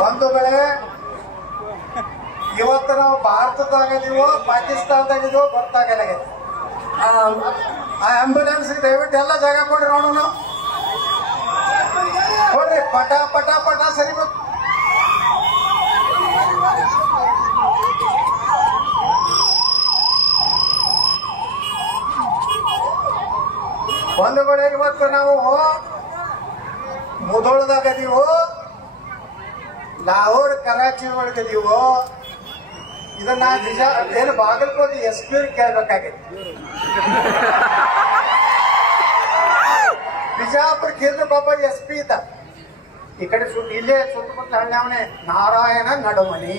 ಬಂಧುಗಳೇ, ಇವತ್ತು ನಾವು ಭಾರತದಾಗಿದೀವೋ ಪಾಕಿಸ್ತಾನದಾಗಿದೀವೋ ಗೊತ್ತಾಗಲ್ಲ. ಆ ಆಂಬ್ಯುಲೆನ್ಸ್ ದಯವಿಟ್ಟು ಎಲ್ಲ ಜಾಗ ಕೊಡ್ರಿ ನೋಡೋಣ. ಕೊಡ್ರಿ, ಪಟ ಪಟ ಪಟ ಸರಿಬೇಕು. ಬಂಧುಗಳೇ, ಇವತ್ತು ನಾವು ಮುಧೋಳದಾಗದೀವೋ ಲಾಹೋರ್ ಕರಾಚಿ ಒಳಗದೀವೋ, ಇದನ್ನ ನಿಜ ಏನು ಬಾಗಲಕೋಟೆ SP ಕೇಳ್ಬೇಕಾಗಿತ್ತು. ಬಿಜಾಪುರ ಕೇಂದ್ರಕ್ಕೆ ಒಬ್ಬ SP ಇದ್ದ. ಈ ಕಡೆ ಇಲ್ಲೇ ಸುತ್ತಮುತ್ತ ಹಳ್ಳಿ ನಾರಾಯಣ ನಡುಮನಿ.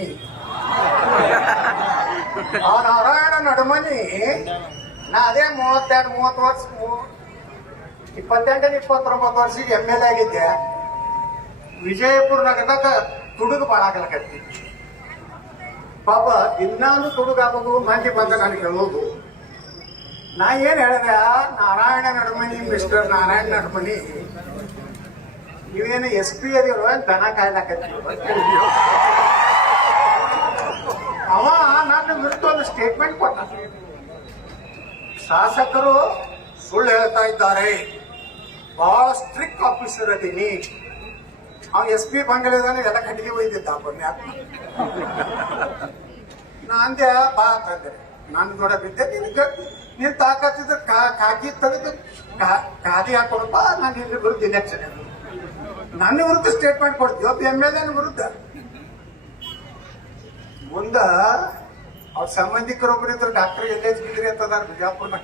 ಆ ನಾರಾಯಣ ನಡುಮನಿ ನಾ ಅದೇ 32-30 ವರ್ಷ 28-29 ವರ್ಷಕ್ಕೆ MLA ಆಗಿದ್ದೆ. ವಿಜಯಪುರ ನಗರದಾಗ ತುಡುಗು ಬಾಳಾಗಲಕತ್ತಿ. ಪಾಪ ದಿನಾನು ತುಡುಗಾಗೋದು ಮಂದಿ ಬಂದ ನನಗೆ ಹೇಳೋದು. ನಾ ಏನ್ ಹೇಳಿದೆ, ನಾರಾಯಣ ನಡುಮನಿ, ಮಿಸ್ಟರ್ ನಾರಾಯಣ ನಡುಮನಿ, ನೀವೇನು SP ಅದಿರೋ ದನ ಕಾಯ್ದಾಕತ್ತಿ. ಅವ ನನ್ನ ವಿರುದ್ಧ ಒಂದು ಸ್ಟೇಟ್ಮೆಂಟ್ ಕೊಟ್ಟ. ಶಾಸಕರು ಸುಳ್ಳು ಹೇಳ್ತಾ ಇದ್ದಾರೆ, ಬಹಳ ಸ್ಟ್ರಿಕ್ಟ್ ಆಫೀಸರ್ ಅದೀನಿ. ಅವ SP ಬಂಗಲೆದಾನೆ ಎಲ್ಲ ಕಟ್ಟಿಗೆ ಒಯ್ದಿದ್ದ. ನಾಂದೆ ಬಾ ಅಂತಂದೆ. ನಾನು ನೋಡ ಬಿದ್ದೆ, ನೀನ್ ತಾಕತ್ತಿದ್ರೆ ಕಾಕಿ ತೆಗೆದು ಖಾದಿ ಹಾಕೊಡಪ್ಪ, ನಾನು ಇಲ್ಲಿ ವಿರುದ್ಧ ಇಲೆಕ್ಷನ್ ನನ್ನ ವಿರುದ್ಧ ಸ್ಟೇಟ್ಮೆಂಟ್ ಕೊಡ್ತೀವಿ. ಒಬ್ಬ MLA ವಿರುದ್ಧ. ಮುಂದ ಅವ್ರ ಸಂಬಂಧಿಕರೊಬ್ಬರು ಇದ್ರು, ಡಾಕ್ಟರ್ LH ಬಿದ್ರಿ ಅಂತದಾರ ಬಿಜಾಪುರ್ನ.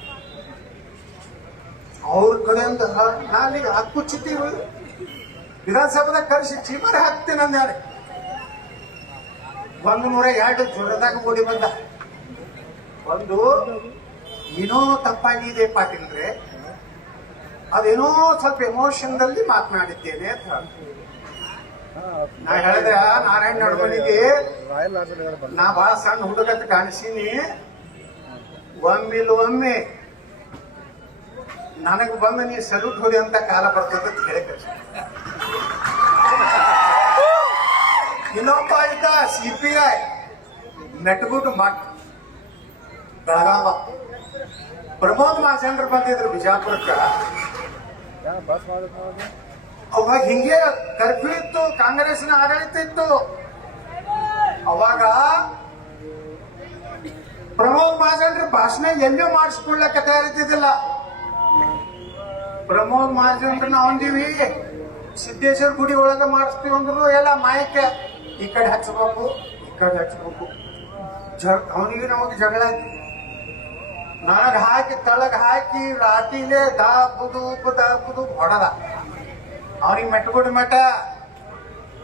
ಅವ್ರ ಕಡೆಯಿಂದ ನಾನೀಗ ಹಕ್ಕು ಚಿತ್ತಿ ವಿಧಾನಸಭಾದಾಗ ಕರೆಸಿ ಚೀಮರ್ ಹಾಕ್ತೇನೆ ಅಂದಾರೆ. 102 ಜ್ವರದಾಗ ಓಡಿ ಬಂದ. ಒಂದು ಏನೋ ತಪ್ಪಾಗಿದೆ ಪಾಟೀಲ್ರೆ, ಅದೇನೋ ಸ್ವಲ್ಪ ಎಮೋಷನ್ದಲ್ಲಿ ಮಾತನಾಡಿದ್ದೇನೆ ಅಂತ. ನಾ ಹೇಳಿದೆ, ನಾರಾಯಣ ನಡುಮನಿಗೆ ನಾ ಬಹಳ ಸಣ್ಣ ಹುಡುಗತ್ ಕಾಣಿಸೀನಿ, ಒಮ್ಮೆ ನನಗೆ ಬಂದು ನೀ ಸಲ್ಯೂಟ್ ಹೊಡಿ ಅಂತ ಕಾಲ ಬರ್ತದೆ ಅಂತ ಹೇಳಿ ಕಳಿಸ. ಇನ್ನೊಬ್ಬ ಇದ್ದ CPI ಮೆಟ್ಗುಡ್ ಮಠ್ ಬೆಳಗಾವ. ಪ್ರಮೋದ್ ಮಾಸಂಡ್ರು ಬಂದಿದ್ರು ಬಿಜಾಪುರಕ್ಕ. ಅವಾಗ ಹಿಂಗೆ ಕರ್ಫ್ಯೂ ಇತ್ತು, ಕಾಂಗ್ರೆಸ್ನ ಆಡಳಿತ ಇತ್ತು. ಅವಾಗ ಪ್ರಮೋದ್ ಮಹಾಜನ್ರ ಭಾಷಣ ಎಲ್ಲೂ ಮಾಡಿಸ್ಕೊಳ್ಳಕ್ಕೆ ತಯಾರಿದ್ದಿಲ್ಲ. ಪ್ರಮೋದ್ ಮಹಾಜನ್ರ ನಾವಂದೀವಿ ಸಿದ್ದೇಶ್ವರ ಗುಡಿ ಒಳಗ ಮಾಡಿಸ್ತೀವಿ ಅಂದ್ರು ಎಲ್ಲ ಮಾಯಕ ಈ ಕಡೆ ಹಚ್ಚಬೇಕು, ಈ ಕಡೆ ಹಚ್ಚಬೇಕು. ಅವನಿಗೆ ನಮಗೆ ಜಗಳ ಆಯ್ತು. ನನಗ ಹಾಕಿ ತಳಗ ಹಾಕಿ ರಾತಿಲೇ ದಾಪುದು ಹೊಡದ. ಅವ್ನಿಗೆ ಮೆಟ್ಗುಡಿ ಮಠ,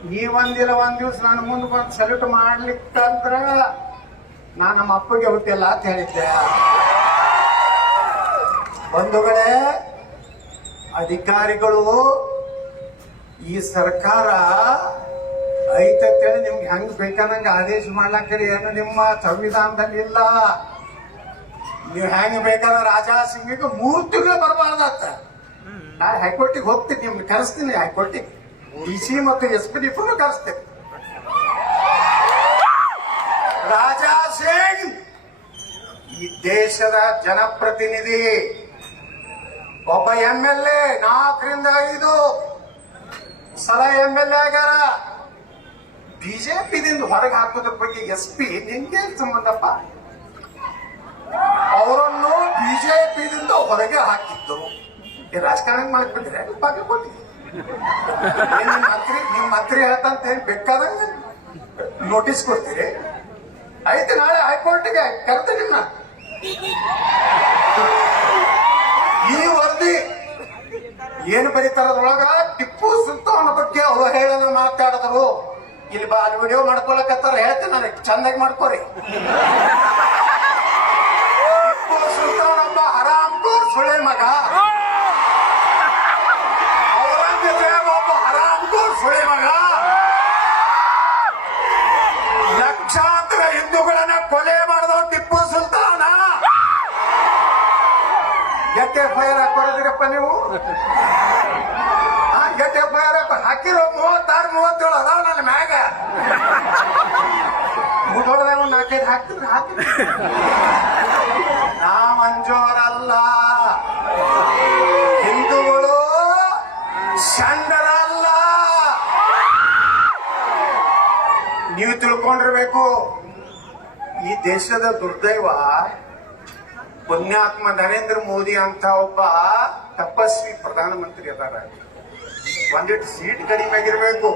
ನೀವಂದಿಲ್ಲ ಒಂದ್ ದಿವ್ಸ ನಾನು ಮುಂದೆ ಬಂದು ಸಲ್ಯೂಟ್ ಮಾಡ್ಲಿಕ್ಕಂದ್ರ ನಾ ನಮ್ಮ ಅಪ್ಪಗೆ ಹುಟ್ಟಿಲ್ಲ ಅಂತ ಹೇಳಿದ್ದೆ. ಬಂಧುಗಳೇ, ಅಧಿಕಾರಿಗಳು ಈ ಸರ್ಕಾರ ಐತಂತೇಳಿ ನಿಮ್ಗೆ ಹೆಂಗ್ ಬೇಕಾದಂಗ ಆದೇಶ ಮಾಡ್ಲಾಕರಿ ಏನು ನಿಮ್ಮ ಸಂವಿಧಾನದಲ್ಲಿ ಇಲ್ಲ. ನೀವು ಹೆಂಗ್ ಬೇಕಾದ್ರೆ ರಾಜಾ ಸಿಂಗಿಗೆ 3 ತಿಂಗಳು ಬರಬಾರ್ದತ್ತ. ನಾನು ಹೈಕೋರ್ಟಿಗೆ ಹೋಗ್ತೀನಿ, ನಿಮ್ಗೆ ಕರೆಸ್ತೀನಿ. ಹೈಕೋರ್ಟಿಗೆ DC ಮತ್ತು SP ಕರೆಸ್ತೇನೆ. ರಾಜಾ ಸಿಂಗ್ ಈ ದೇಶದ ಜನಪ್ರತಿನಿಧಿ, ಒಬ್ಬ MLA 4ರಿಂದ 5 ಸಲ MLA ಆಗ್ಯಾರ. BJPದಿಂದ ಹೊರಗೆ ಹಾಕೋದ್ರ ಬಗ್ಗೆ SP ನಿನ್ಗೇನ್ ಸಂಬಂಧಪ್ಪ? ಅವರನ್ನು BJPದಿಂದ ಹೊರಗೆ ಹಾಕಿದ್ದು ರಾಜಕಾರಣ ಮಾಡ್ಬಿಟ್ಟಿದ್ರೆ ಬಾಗಲಕೋಟೆ ನಿಮ್ ಮಂತ್ರಿ ಹೇಳ್ತಂತ ಏನ್ ಬೇಕಾದಂಗ ನೋಟಿಸ್ ಕೊಡ್ತೀರಿ. ಆಯ್ತು, ನಾಳೆ ಹೈಕೋರ್ಟ್ಗೆ ಕರೆದು ನಿಮ್ನ. ಈ ವರದಿ ಏನು ಬರೀತಾರದ್ರೊಳಗ ಟಿಪ್ಪು ಸುಲ್ತಾನ್ ಬಗ್ಗೆ ಅವಹೇಳನ ಮಾತಾಡಿದ್ರು. ಇಲ್ಲಿ ಅಲ್ಲಿ ವಿಡಿಯೋ ಮಾಡ್ಕೊಳಕತ್ತಾರ, ಹೇಳ್ತೀನಿ ನನಗೆ ಚಂದಾಗಿ ಮಾಡ್ಕೋರಿ. ಟಿಪ್ಪು ಸುಲ್ತಾನ್ ಒಬ್ಬ ಹರಾಮ್ಖೋರ್ ಸುಳೆ ಮಗ, ಔರಂಗಜೇಬ್ ಒಬ್ಬ ಹರಾಮ್ಖೋರ್ ಸುಳೆ ಮಗ. ಲಕ್ಷಾಂತರ ಹಿಂದೂಗಳನ್ನ ಕೊಲೆ ಮಾಡಿದವ ಟಿಪ್ಪು ಸುಲ್ತಾನ. FIR ಹಾಕೋದಿರಪ್ಪ ನೀವು? FIR ಹಾಕಿರೋ 36-37 ಹಾಕಿದ್ರೆ ಹಾಕಿ. ನಾವ್ ಅಂಜೋರಲ್ಲ, ಹಿಂದೂಗಳು ಷಂಡರಲ್ಲ. ನೀವು ತಿಳ್ಕೊಂಡಿರ್ಬೇಕು, ಈ ದೇಶದ ದುರ್ದೈವ ಪುಣ್ಯಾತ್ಮ ನರೇಂದ್ರ ಮೋದಿ ಅಂತ ಒಬ್ಬ ತಪಸ್ವಿ ಪ್ರಧಾನಮಂತ್ರಿ ಅದಾರ. ಒಂದಿಟ್ಟು ಸೀಟ್ ಕಡಿಮೆ ಆಗಿರ್ಬೇಕು.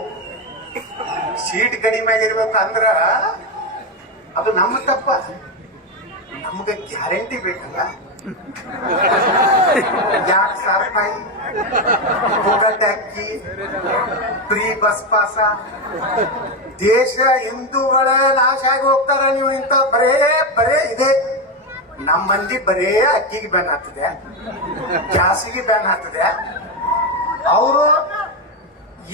ಸೀಟ್ ಕಡಿಮೆ ಆಗಿರ್ಬೇಕು ಅಂದ್ರ ಅದು ನಮ್ಮ ತಪ್ಪ. ನಮ್ಗೆ ಗ್ಯಾರಂಟಿ ಬೇಕಲ್ಲ. ಯಾಕೆ ಸಾರ್ಪಾಯಿ, ಪುಗಟ್ ಅಕ್ಕಿ, ಫ್ರೀ ಬಸ್ ಪಾಸ, ದೇಶ ಹಿಂದೂಗಳ ನಾಶ ಆಗಿ ಹೋಗ್ತಾರ. ನೀವು ಇಂಥ ಬರೇ ಇದೆ. ನಮ್ಮ ಮಂದಿ ಬರೇ ಅಕ್ಕಿಗೆ ಬ್ಯಾನ್ ಆಗ್ತದೆ, ಗ್ಯಾಸಿಗೆ ಬ್ಯಾನ್ ಆಗ್ತದೆ. ಅವರು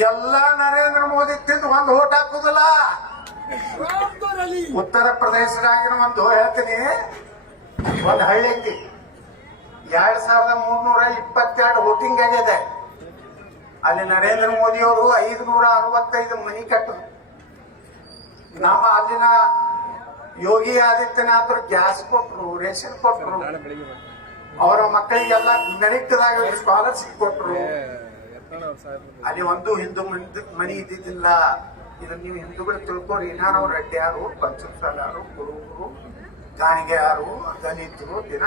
ಎಲ್ಲ ನರೇಂದ್ರ ಮೋದಿ ತಿಂದು ಒಂದು ಓಟ್ ಹಾಕುದಿಲ್ಲ. ಉತ್ತರ ಪ್ರದೇಶದಾಗಿನ ಒಂದು ಹೇಳ್ತೀನಿ, ಒಂದು ಹಳ್ಳಿ ಐತಿ, 2322 ವೋಟಿಂಗ್ ಆಗಿದೆ. ಅಲ್ಲಿ ನರೇಂದ್ರ ಮೋದಿ ಅವರು 565 ಮನಿ ಕಟ್ಟರು. ನಮ್ಮ ಅಲ್ಲಿನ ಯೋಗಿ ಆದಿತ್ಯನಾಥರು ಗ್ಯಾಸ್ ಕೊಟ್ರು, ರೇಷನ್ ಕೊಟ್ರು, ಅವರ ಮಕ್ಕಳಿಗೆಲ್ಲ ಮೆರಿಟ್ದಾಗ ಸ್ಕಾಲರ್ಶಿಪ್ ಕೊಟ್ರು. ಅಲ್ಲಿ ಒಂದು ಹಿಂದೂ ಮನಿ ಇದ್ದಿದ್ದಿಲ್ಲ. ಇದನ್ನ ನೀವು ಹಿಂದೂಗಳು ತಿಳ್ಕೊರಿ. ನಾನು ರೆಡ್ಡಿ ಯಾರು, ಪಂಚಮಸಾಲ ಯಾರು, ಕುರುಬರು, ಗಾಣಿಗೆ ಯಾರು, ದಲಿತರು, ದಿನ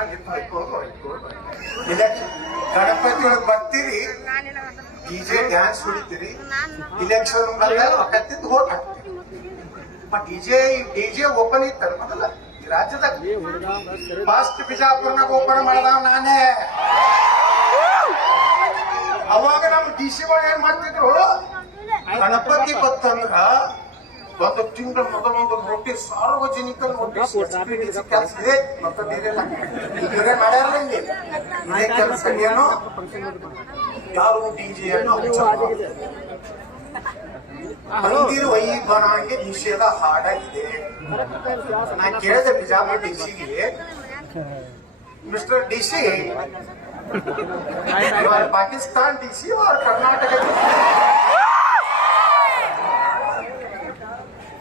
ಇಲೆಕ್ಷನ್ ಗಣಪತಿ ಒಳಗೆ ಬರ್ತೀರಿ, ಡಿಜೆ ಡ್ಯಾನ್ಸ್ ಹೊಡಿತೀರಿ, ಇಲೆಕ್ಷನ್ ಕತ್ತಿದ್ದು ಓಟ್ ಹಾಕ್ತೀರಿ. ಡಿಜೆ ಓಪನ್ ಇತ್ತಲ್ಲ ಮೊದಲ ಈ ರಾಜ್ಯದಾಗ. ಫಸ್ಟ್ ಬಿಜಾಪುರ್ನಾಗ ಓಪನ್ ಮಾಡಿದವ ನಾನೇ. ಅವಾಗ ನಮ್ ಡಿಸಿಗಳು ಏನ್ ಮಾಡ್ತಿದ್ರು, ಗಣಪತಿ ಬತ್ತಂದ್ರ ಒಂದು ತಿಂಗಳ ಮೊದಲೊಂದು ನೋಟಿಸ್, ಸಾರ್ವಜನಿಕ ನೋಟಿಸ್, ಕೆಲಸ ಇದೆ ಮತ್ತೊಂದಿರಲ್ಲ. ಇವರೇ ಮಾಡ್ಯಾರ ಇದೇ ಕೆಲಸ. ಏನು ಯಾರು ಡಿಜೆಯನ್ನು ಮಂದಿರ ವೈಭವಕ್ಕೆ ನಿಷೇಧ ಹಾಡಾಗಿದೆ. ನಾ ಕೇಳಿದೆ ಬಿಜಾಪುರ ಡಿಸಿಗೆ, ಮಿಸ್ಟರ್ ಡಿಸಿ, ಪಾಕಿಸ್ತಾನ್ ಡಿಸಿ और ಕರ್ನಾಟಕ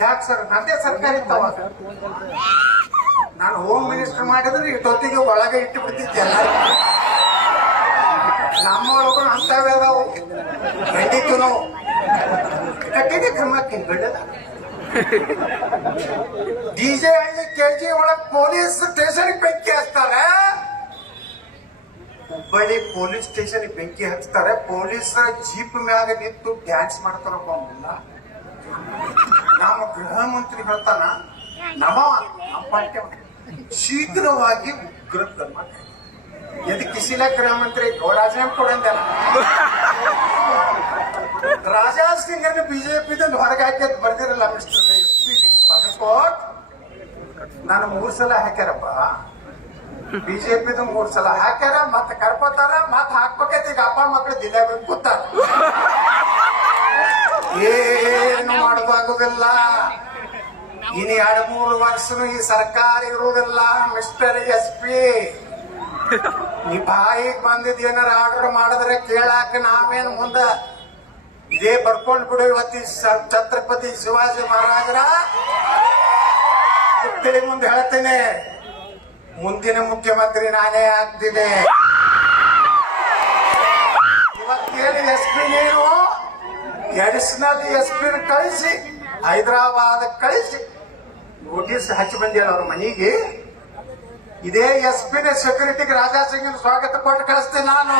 ಯಾಕೆ ಸರ್? ನಂದೇ ಸರ್ಕಾರ ಇತ್ತವ. ನಾನು ಹೋಮ್ ಮಿನಿಸ್ಟರ್ ಮಾಡಿದ್ರೆ ಇಷ್ಟೊತ್ತಿಗೆ ಒಳಗೆ ಇಟ್ಟು ಬಿಡ್ತಿದ್ದೆ. ನಮ್ಮೊಳಗೂ ಅಂತವೇ ಅದಾವು. ಖಂಡಿತು ನಾವು ಕಟ್ಟಿಗೆ ಕ್ರಮಕ್ಕೆ ಗಡ್ಡದ ಡಿಜೆ ಹಳ್ಳಿ ಕೆಜಿ ಒಳಗೆ ಪೊಲೀಸ್ ಸ್ಟೇಷನ್ ಬೆಂಕಿ ಹಚ್ತಾರೆ. ಹುಬ್ಬಳ್ಳಿ ಪೊಲೀಸ್ ಸ್ಟೇಷನ್ ಬೆಂಕಿ ಹಚ್ತಾರೆ. ಪೊಲೀಸರ ಜೀಪ್ ಮ್ಯಾಗ ನಿಂತು ಡ್ಯಾನ್ಸ್ ಮಾಡ್ತಾರಪ್ಪ. ಮುಲ್ಲ ನಮ್ಮ ಗೃಹ ಮಂತ್ರಿ ಹೇಳ್ತಾನ, ನಮ್ಮ ಪಾರ್ಟಿ ಶೀಘ್ರವಾಗಿ ಉಗ್ರ ಕ್ರಮ. यदि किसी ने गृह मंत्री राजीनामा ಕೊಡಂದೆ ರಾಜಾ ಸಿಂಗ್ ಅನ್ನು ಬಿಜೆಪಿ ಹೊರಗೆ ಹಾಕಿ ಬರ್ದಿರಲ್ಲ ಮಿಸ್ಟರ್ ಭಗತ್ಕೋಟ್. ನಾನು 3 ಸಲ ಹಾಕ್ಯಾರಪ್ಪ. ಬಿಜೆಪಿ 3 ಸಲ ಹಾಕ್ಯಾರ, ಮತ್ತೆ ಕರ್ಕೋತಾರ, ಮತ್ತೆ ಹಾಕ್ಬೇಕೈತಿ. ಈಗ ಅಪ್ಪ ಮಕ್ಕಳು ಜಿಲ್ಲೆ ಕೂತಾರ. ಏನು ಮಾಡುವಾಗುದಿಲ್ಲ. ಇನ್ನು 2-3 ವರ್ಷನು ಈ ಸರ್ಕಾರ ಇರುವುದಿಲ್ಲ. ಮಿಸ್ಟರ್ SP, ನೀ ಬಾಯಿಗೆ ಬಂದಿದ್ ಏನಾರ ಆರ್ಡರ್ ಮಾಡಿದ್ರೆ ಕೇಳಾಕ ನಾವೇನು ಮುಂದ ಇದೇ ಬರ್ಕೊಂಡ್ ಬಿಡು. ಇವತ್ತಿ ಛತ್ರಪತಿ ಶಿವಾಜಿ ಮಹಾರಾಜರ ಪುತ್ಥಳಿ ಮುಂದೆ ಹೇಳ್ತೇನೆ, ಮುಂದಿನ ಮುಖ್ಯಮಂತ್ರಿ ನಾನೇ ಆಗ್ತೀನಿ. ಇವತ್ತೇನು SP ನೀನು ಅಡಿಷನಲ್ SP ಕಳಿಸಿ ಹೈದರಾಬಾದ್ ಕಳಿಸಿ ನೋಟಿಸ್ ಹಚ್ಚಿ ಬಂದಿಲ್ಲ ಅವ್ರ ಮನೆಗೆ. ಇದೇ SP ಸೆಕ್ಯೂರಿಟಿಗೆ ರಾಜಾ ಸಿಂಗ್ ಸ್ವಾಗತ ಕೊಟ್ಟು ಕಳಿಸ್ತೇನೆ ನಾನು.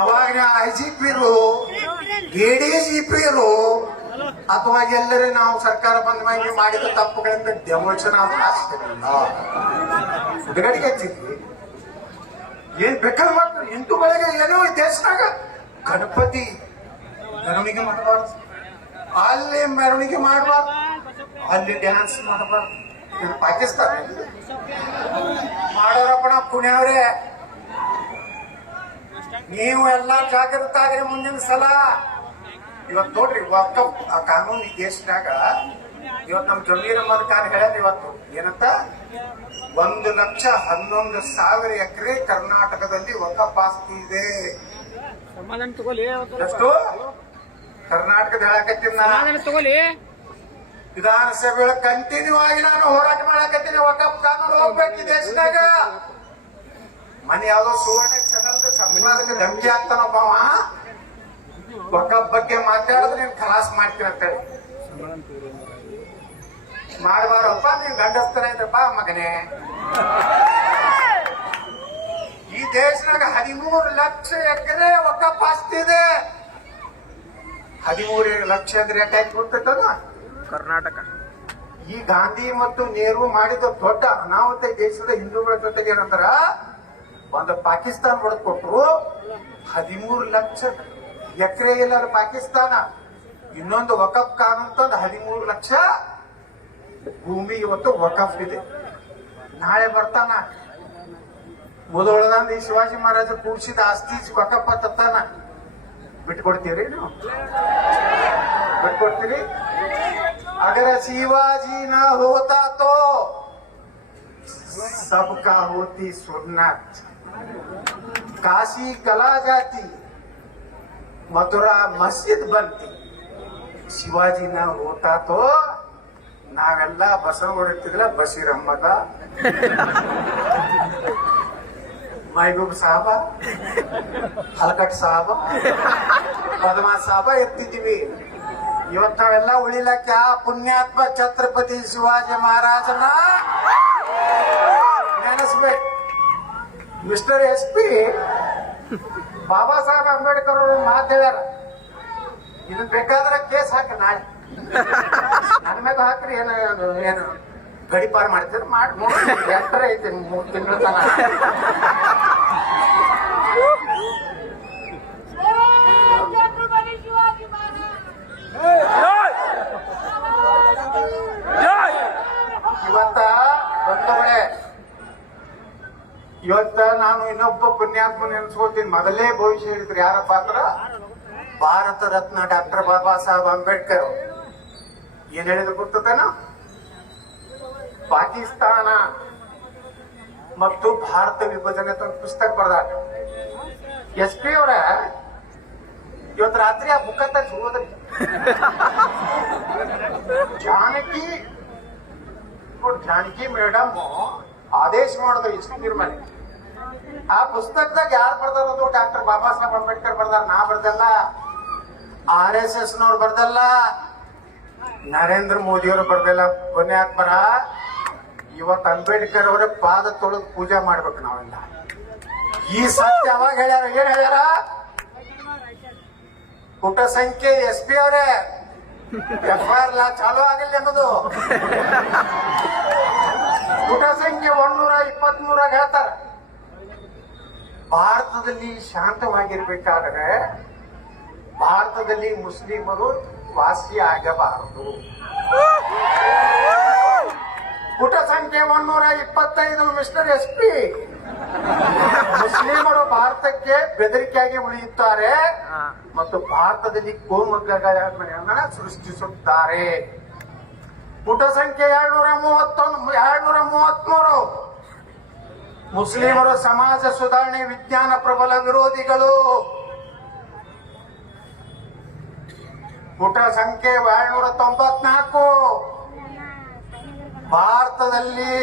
ಅವಾಗ IGP ADGP ಅಥವಾ ಎಲ್ಲರೂ ನಾವು ಸರ್ಕಾರ ಬಂದ ಮೇಲೆ ಮಾಡಿದ ತಪ್ಪುಗಳಿಂದ ಡೆಮೋಷನ್ ಆದ್ರೆ ಹುಡುಗಡಿಗೆ ಹಚ್ಚಿದ್ವಿ. ಏನ್ ಬೇಕಾದ್ರೆ ಮಾಡ್ತಾರೆ ಹಿಂದೂಗಳಿಗೆ. ಏನೋ ಈ ದೇಶನಾಗ ಗಣಪತಿ ಮೆರವಣಿಗೆ ಮಾಡಬಾರ್ದು, ಅಲ್ಲಿ ಮೆರವಣಿಗೆ ಮಾಡಬಾರ್ದು, ಅಲ್ಲಿ ಡ್ಯಾನ್ಸ್ ಮಾಡಬಾರ್ದು. ಪಾಕಿಸ್ತಾನ ಮಾಡೋರಪ್ಪಣ ಪುಣ್ಯವ್ರೆ. ನೀವು ಎಲ್ಲ ಜಾಗೃತ ಆಗ್ರಿ. ಮುಂದಿನ ಸಲ ಇವತ್ತು ನೋಡ್ರಿ, ವಕ್ಫ್ ಕಾನೂನು ಈ ದೇಶದಾಗ ಇವತ್ತು ನಮ್ಮ ಜಮೀರ್ ಅಹಮದ್ ಖಾನ್ ಹೇಳ್ಯಾರ ಇವತ್ತು ಏನಂತ, 1,11,000 ಎಕರೆ ಕರ್ನಾಟಕದಲ್ಲಿ ವಕ್ಫ್ ಆಸ್ತಿ ಇದೆ. ಎಷ್ಟು ಕರ್ನಾಟಕದ ಹೇಳಕತ್ತೀನಿ. ವಿಧಾನಸಭೆ ಕಂಟಿನ್ಯೂ ಆಗಿ ನಾನು ಹೋರಾಟ ಮಾಡಕತ್ತೀನಿ. ವಕಫ್ ಕಾನೂನು ಹೋಗ್ಬೇಕು ಈ ದೇಶದಾಗ. ಮನೆ ಯಾವ್ದೋ ಸುವರ್ಣ ಚಾನಲ್ ಸಂಪಾದಕ ಧಮಕಿ ಆಗ್ತಾನೊಬ್ಬವ, ವಕಫ್ ಬಗ್ಗೆ ಮಾತಾಡಿದ್ರೆ ನೀನ್ ಖಲಾಸ್ ಮಾಡ್ತೀನಿ ಅಂತೇಳಿ. ಮಾಡಬಾರಪ್ಪ, ನೀನ್ ಗಂಡಸ್ತಾನ ಇದ್ರಪ್ಪ ಮಗನೇ. ಈ ದೇಶದಾಗ 13 ಲಕ್ಷ ಎಕರೆ ವಕಫ್ ಆಸ್ತಿ ಇದೆ. 13 ಲಕ್ಷ ಅಂದ್ರೆ ಯಾಕೆ ಗೊತ್ತಲ್ಲ? ಕರ್ನಾಟಕ. ಈ ಗಾಂಧಿ ಮತ್ತು ನೆಹರು ಮಾಡಿದ ದೊಡ್ಡ ಅನಾಹುತ ದೇಶದ ಹಿಂದೂಗಳ ಜೊತೆಗೆ ಏನಂತಾರ, ಒಂದು ಪಾಕಿಸ್ತಾನ ಹೊಡೆದು ಕೊಟ್ರು. 13 ಲಕ್ಷ ಎಕರೆ ಇಲ್ಲ ಪಾಕಿಸ್ತಾನ. ಇನ್ನೊಂದು ವಕಫ್ ಕಾನೂನು ತಂದು 13 ಲಕ್ಷ ಭೂಮಿ ಇವತ್ತು ವಕಫ್ ಇದೆ. ನಾಳೆ ಬರ್ತಾನ ಮೊದಲದಂದು ಈ ಶಿವಾಜಿ ಮಹಾರಾಜ ಕೂಡಿಸಿದ ಆಸ್ತಿ ವಕಫ್ ತತ್ತಾನ. ಬಿಟ್ಕೊಡ್ತೀರಿ ನೀವು? ಬಿಟ್ಕೊಡ್ತೀರಿ? अगर शिवाजी न होता तो सबका होती सुन्नत, काशी कला जाती, मथुरा मस्जिद बनती. ಶಿವಾಜಿ ನ ಹೋತಾ ತೋ ನಾವೆಲ್ಲ ಬಸವ ಹೊಡಿತಿದ್ಲ ಬಶೀರ್ ಅಹಮದ, ಮಹಬೂಬ್ ಸಾಹಬ, ಹಲ್ಕಟ್ ಸಾಹಬ, ಬದಮಾಸ್ ಸಾಹಬ ಎತ್ತಿದ್ವಿ. ಇವತ್ತು ನಾವೆಲ್ಲ ಉಳಿಲಕ್ಕೆ ಆ ಪುಣ್ಯಾತ್ಮ ಛತ್ರಪತಿ ಶಿವಾಜಿ ಮಹಾರಾಜನ ನೆನೆಸ್ಬೇಕು. ಮಿಸ್ಟರ್ SP ಬಾಬಾ ಸಾಹೇಬ್ ಅಂಬೇಡ್ಕರ್ ಅವರು ಮಾತು ಹೇಳ್ಯಾರ, ಇದನ್ ಬೇಕಾದ್ರೆ ಕೇಸ್ ಹಾಕಿ ನಾಳೆ ನನ್ನ ಮೇಲೆ ಹಾಕ್ರಿ. ಏನು ಗಡಿಪಾರು ಮಾಡ್ತೀರ ಮಾಡಿ ಎತ್ತರ ಐತಿ 3 ತಿಂಗಳ ತನ. ಇವತ್ತ ನಾನು ಇನ್ನೊಬ್ಬ ಪುಣ್ಯಾತ್ಮ ನೆನೆಸ್ಕೋತೀನಿ. ಮೊದಲೇ ಭವಿಷ್ಯ ಹೇಳಿದ್ರು ಯಾರಪ್ಪ ಅಂದ್ರ ಭಾರತ ರತ್ನ ಡಾಕ್ಟರ್ ಬಾಬಾ ಸಾಹೇಬ್ ಅಂಬೇಡ್ಕರ್. ಏನ್ ಹೇಳಿದ್ರು ಗೊತ್ತೇನ? ಪಾಕಿಸ್ತಾನ ಮತ್ತು ಭಾರತ ವಿಭಜನೆ ಅಂತ ಒಂದು ಪುಸ್ತಕ ಬರೆದಾರ. SP ಅವರ ಇವತ್ತು ರಾತ್ರಿ ಆ ಬುಕ್ ಅಂತ ಹೋದ್ರಿ. ಜಾನಕಿ ಮೇಡಮ್ ಆದೇಶ ಮಾಡಿದ್ರು ಇಷ್ಟು ತೀರ್ಮಾನ. ಆ ಪುಸ್ತಕದಾಗ ಯಾರು ಬರ್ದಾರದು? ಡಾಕ್ಟರ್ ಬಾಬಾ ಸಾಹೇಬ್ ಅಂಬೇಡ್ಕರ್ ಬರ್ದಾರ. ನಾ ಬರ್ದಲ್ಲ, RSS ನವ್ರು ಬರ್ದಲ್ಲ, ನರೇಂದ್ರ ಮೋದಿ ಅವರು ಬರ್ದಲ್ಲ. ಪುಣ್ಯಾತ್ಮರ ಇವತ್ತು ಅಂಬೇಡ್ಕರ್ ಅವರ ಪಾದ ತೊಳೆದು ಪೂಜೆ ಮಾಡ್ಬೇಕು ನಾವೆಲ್ಲ. ಈ ಸತ್ಯ ಅವಾಗ ಹೇಳ್ಯಾರ. ಏನ್ ಹೇಳ್ಯಾರ? ಪುಟ ಸಂಖ್ಯೆ SP ಅವರೇ FIR ಚಾಲೂ ಆಗಿಲ್ಲ ಅನ್ನೋದು ಪುಟ ಸಂಖ್ಯೆ 123 ಹೇಳ್ತಾರ. ಭಾರತದಲ್ಲಿ ಶಾಂತವಾಗಿರ್ಬೇಕಾದ್ರೆ ಭಾರತದಲ್ಲಿ ಮುಸ್ಲಿಮರು ವಾಸಿ ಆಗಬಾರದು. ಪುಟ ಸಂಖ್ಯೆ 125 ಮಿಸ್ಟರ್ SP ಮುಸ್ಲಿಮರು ಭಾರತಕ್ಕೆ ಬೆದರಿಕೆಯಾಗಿ ಉಳಿಯುತ್ತಾರೆ ಮತ್ತು ಭಾರತದಲ್ಲಿ ಕೋಮುಗಲಭೆಯನ್ನ ಸೃಷ್ಟಿಸುತ್ತಾರೆ. ಪುಟ ಸಂಖ್ಯೆ 233 ಮುಸ್ಲಿಮರು ಸಮಾಜ ಸುಧಾರಣೆ ವಿಜ್ಞಾನ ಪ್ರಬಲ ವಿರೋಧಿಗಳು. ಪುಟ ಸಂಖ್ಯೆ 294 ಭಾರತದಲ್ಲಿ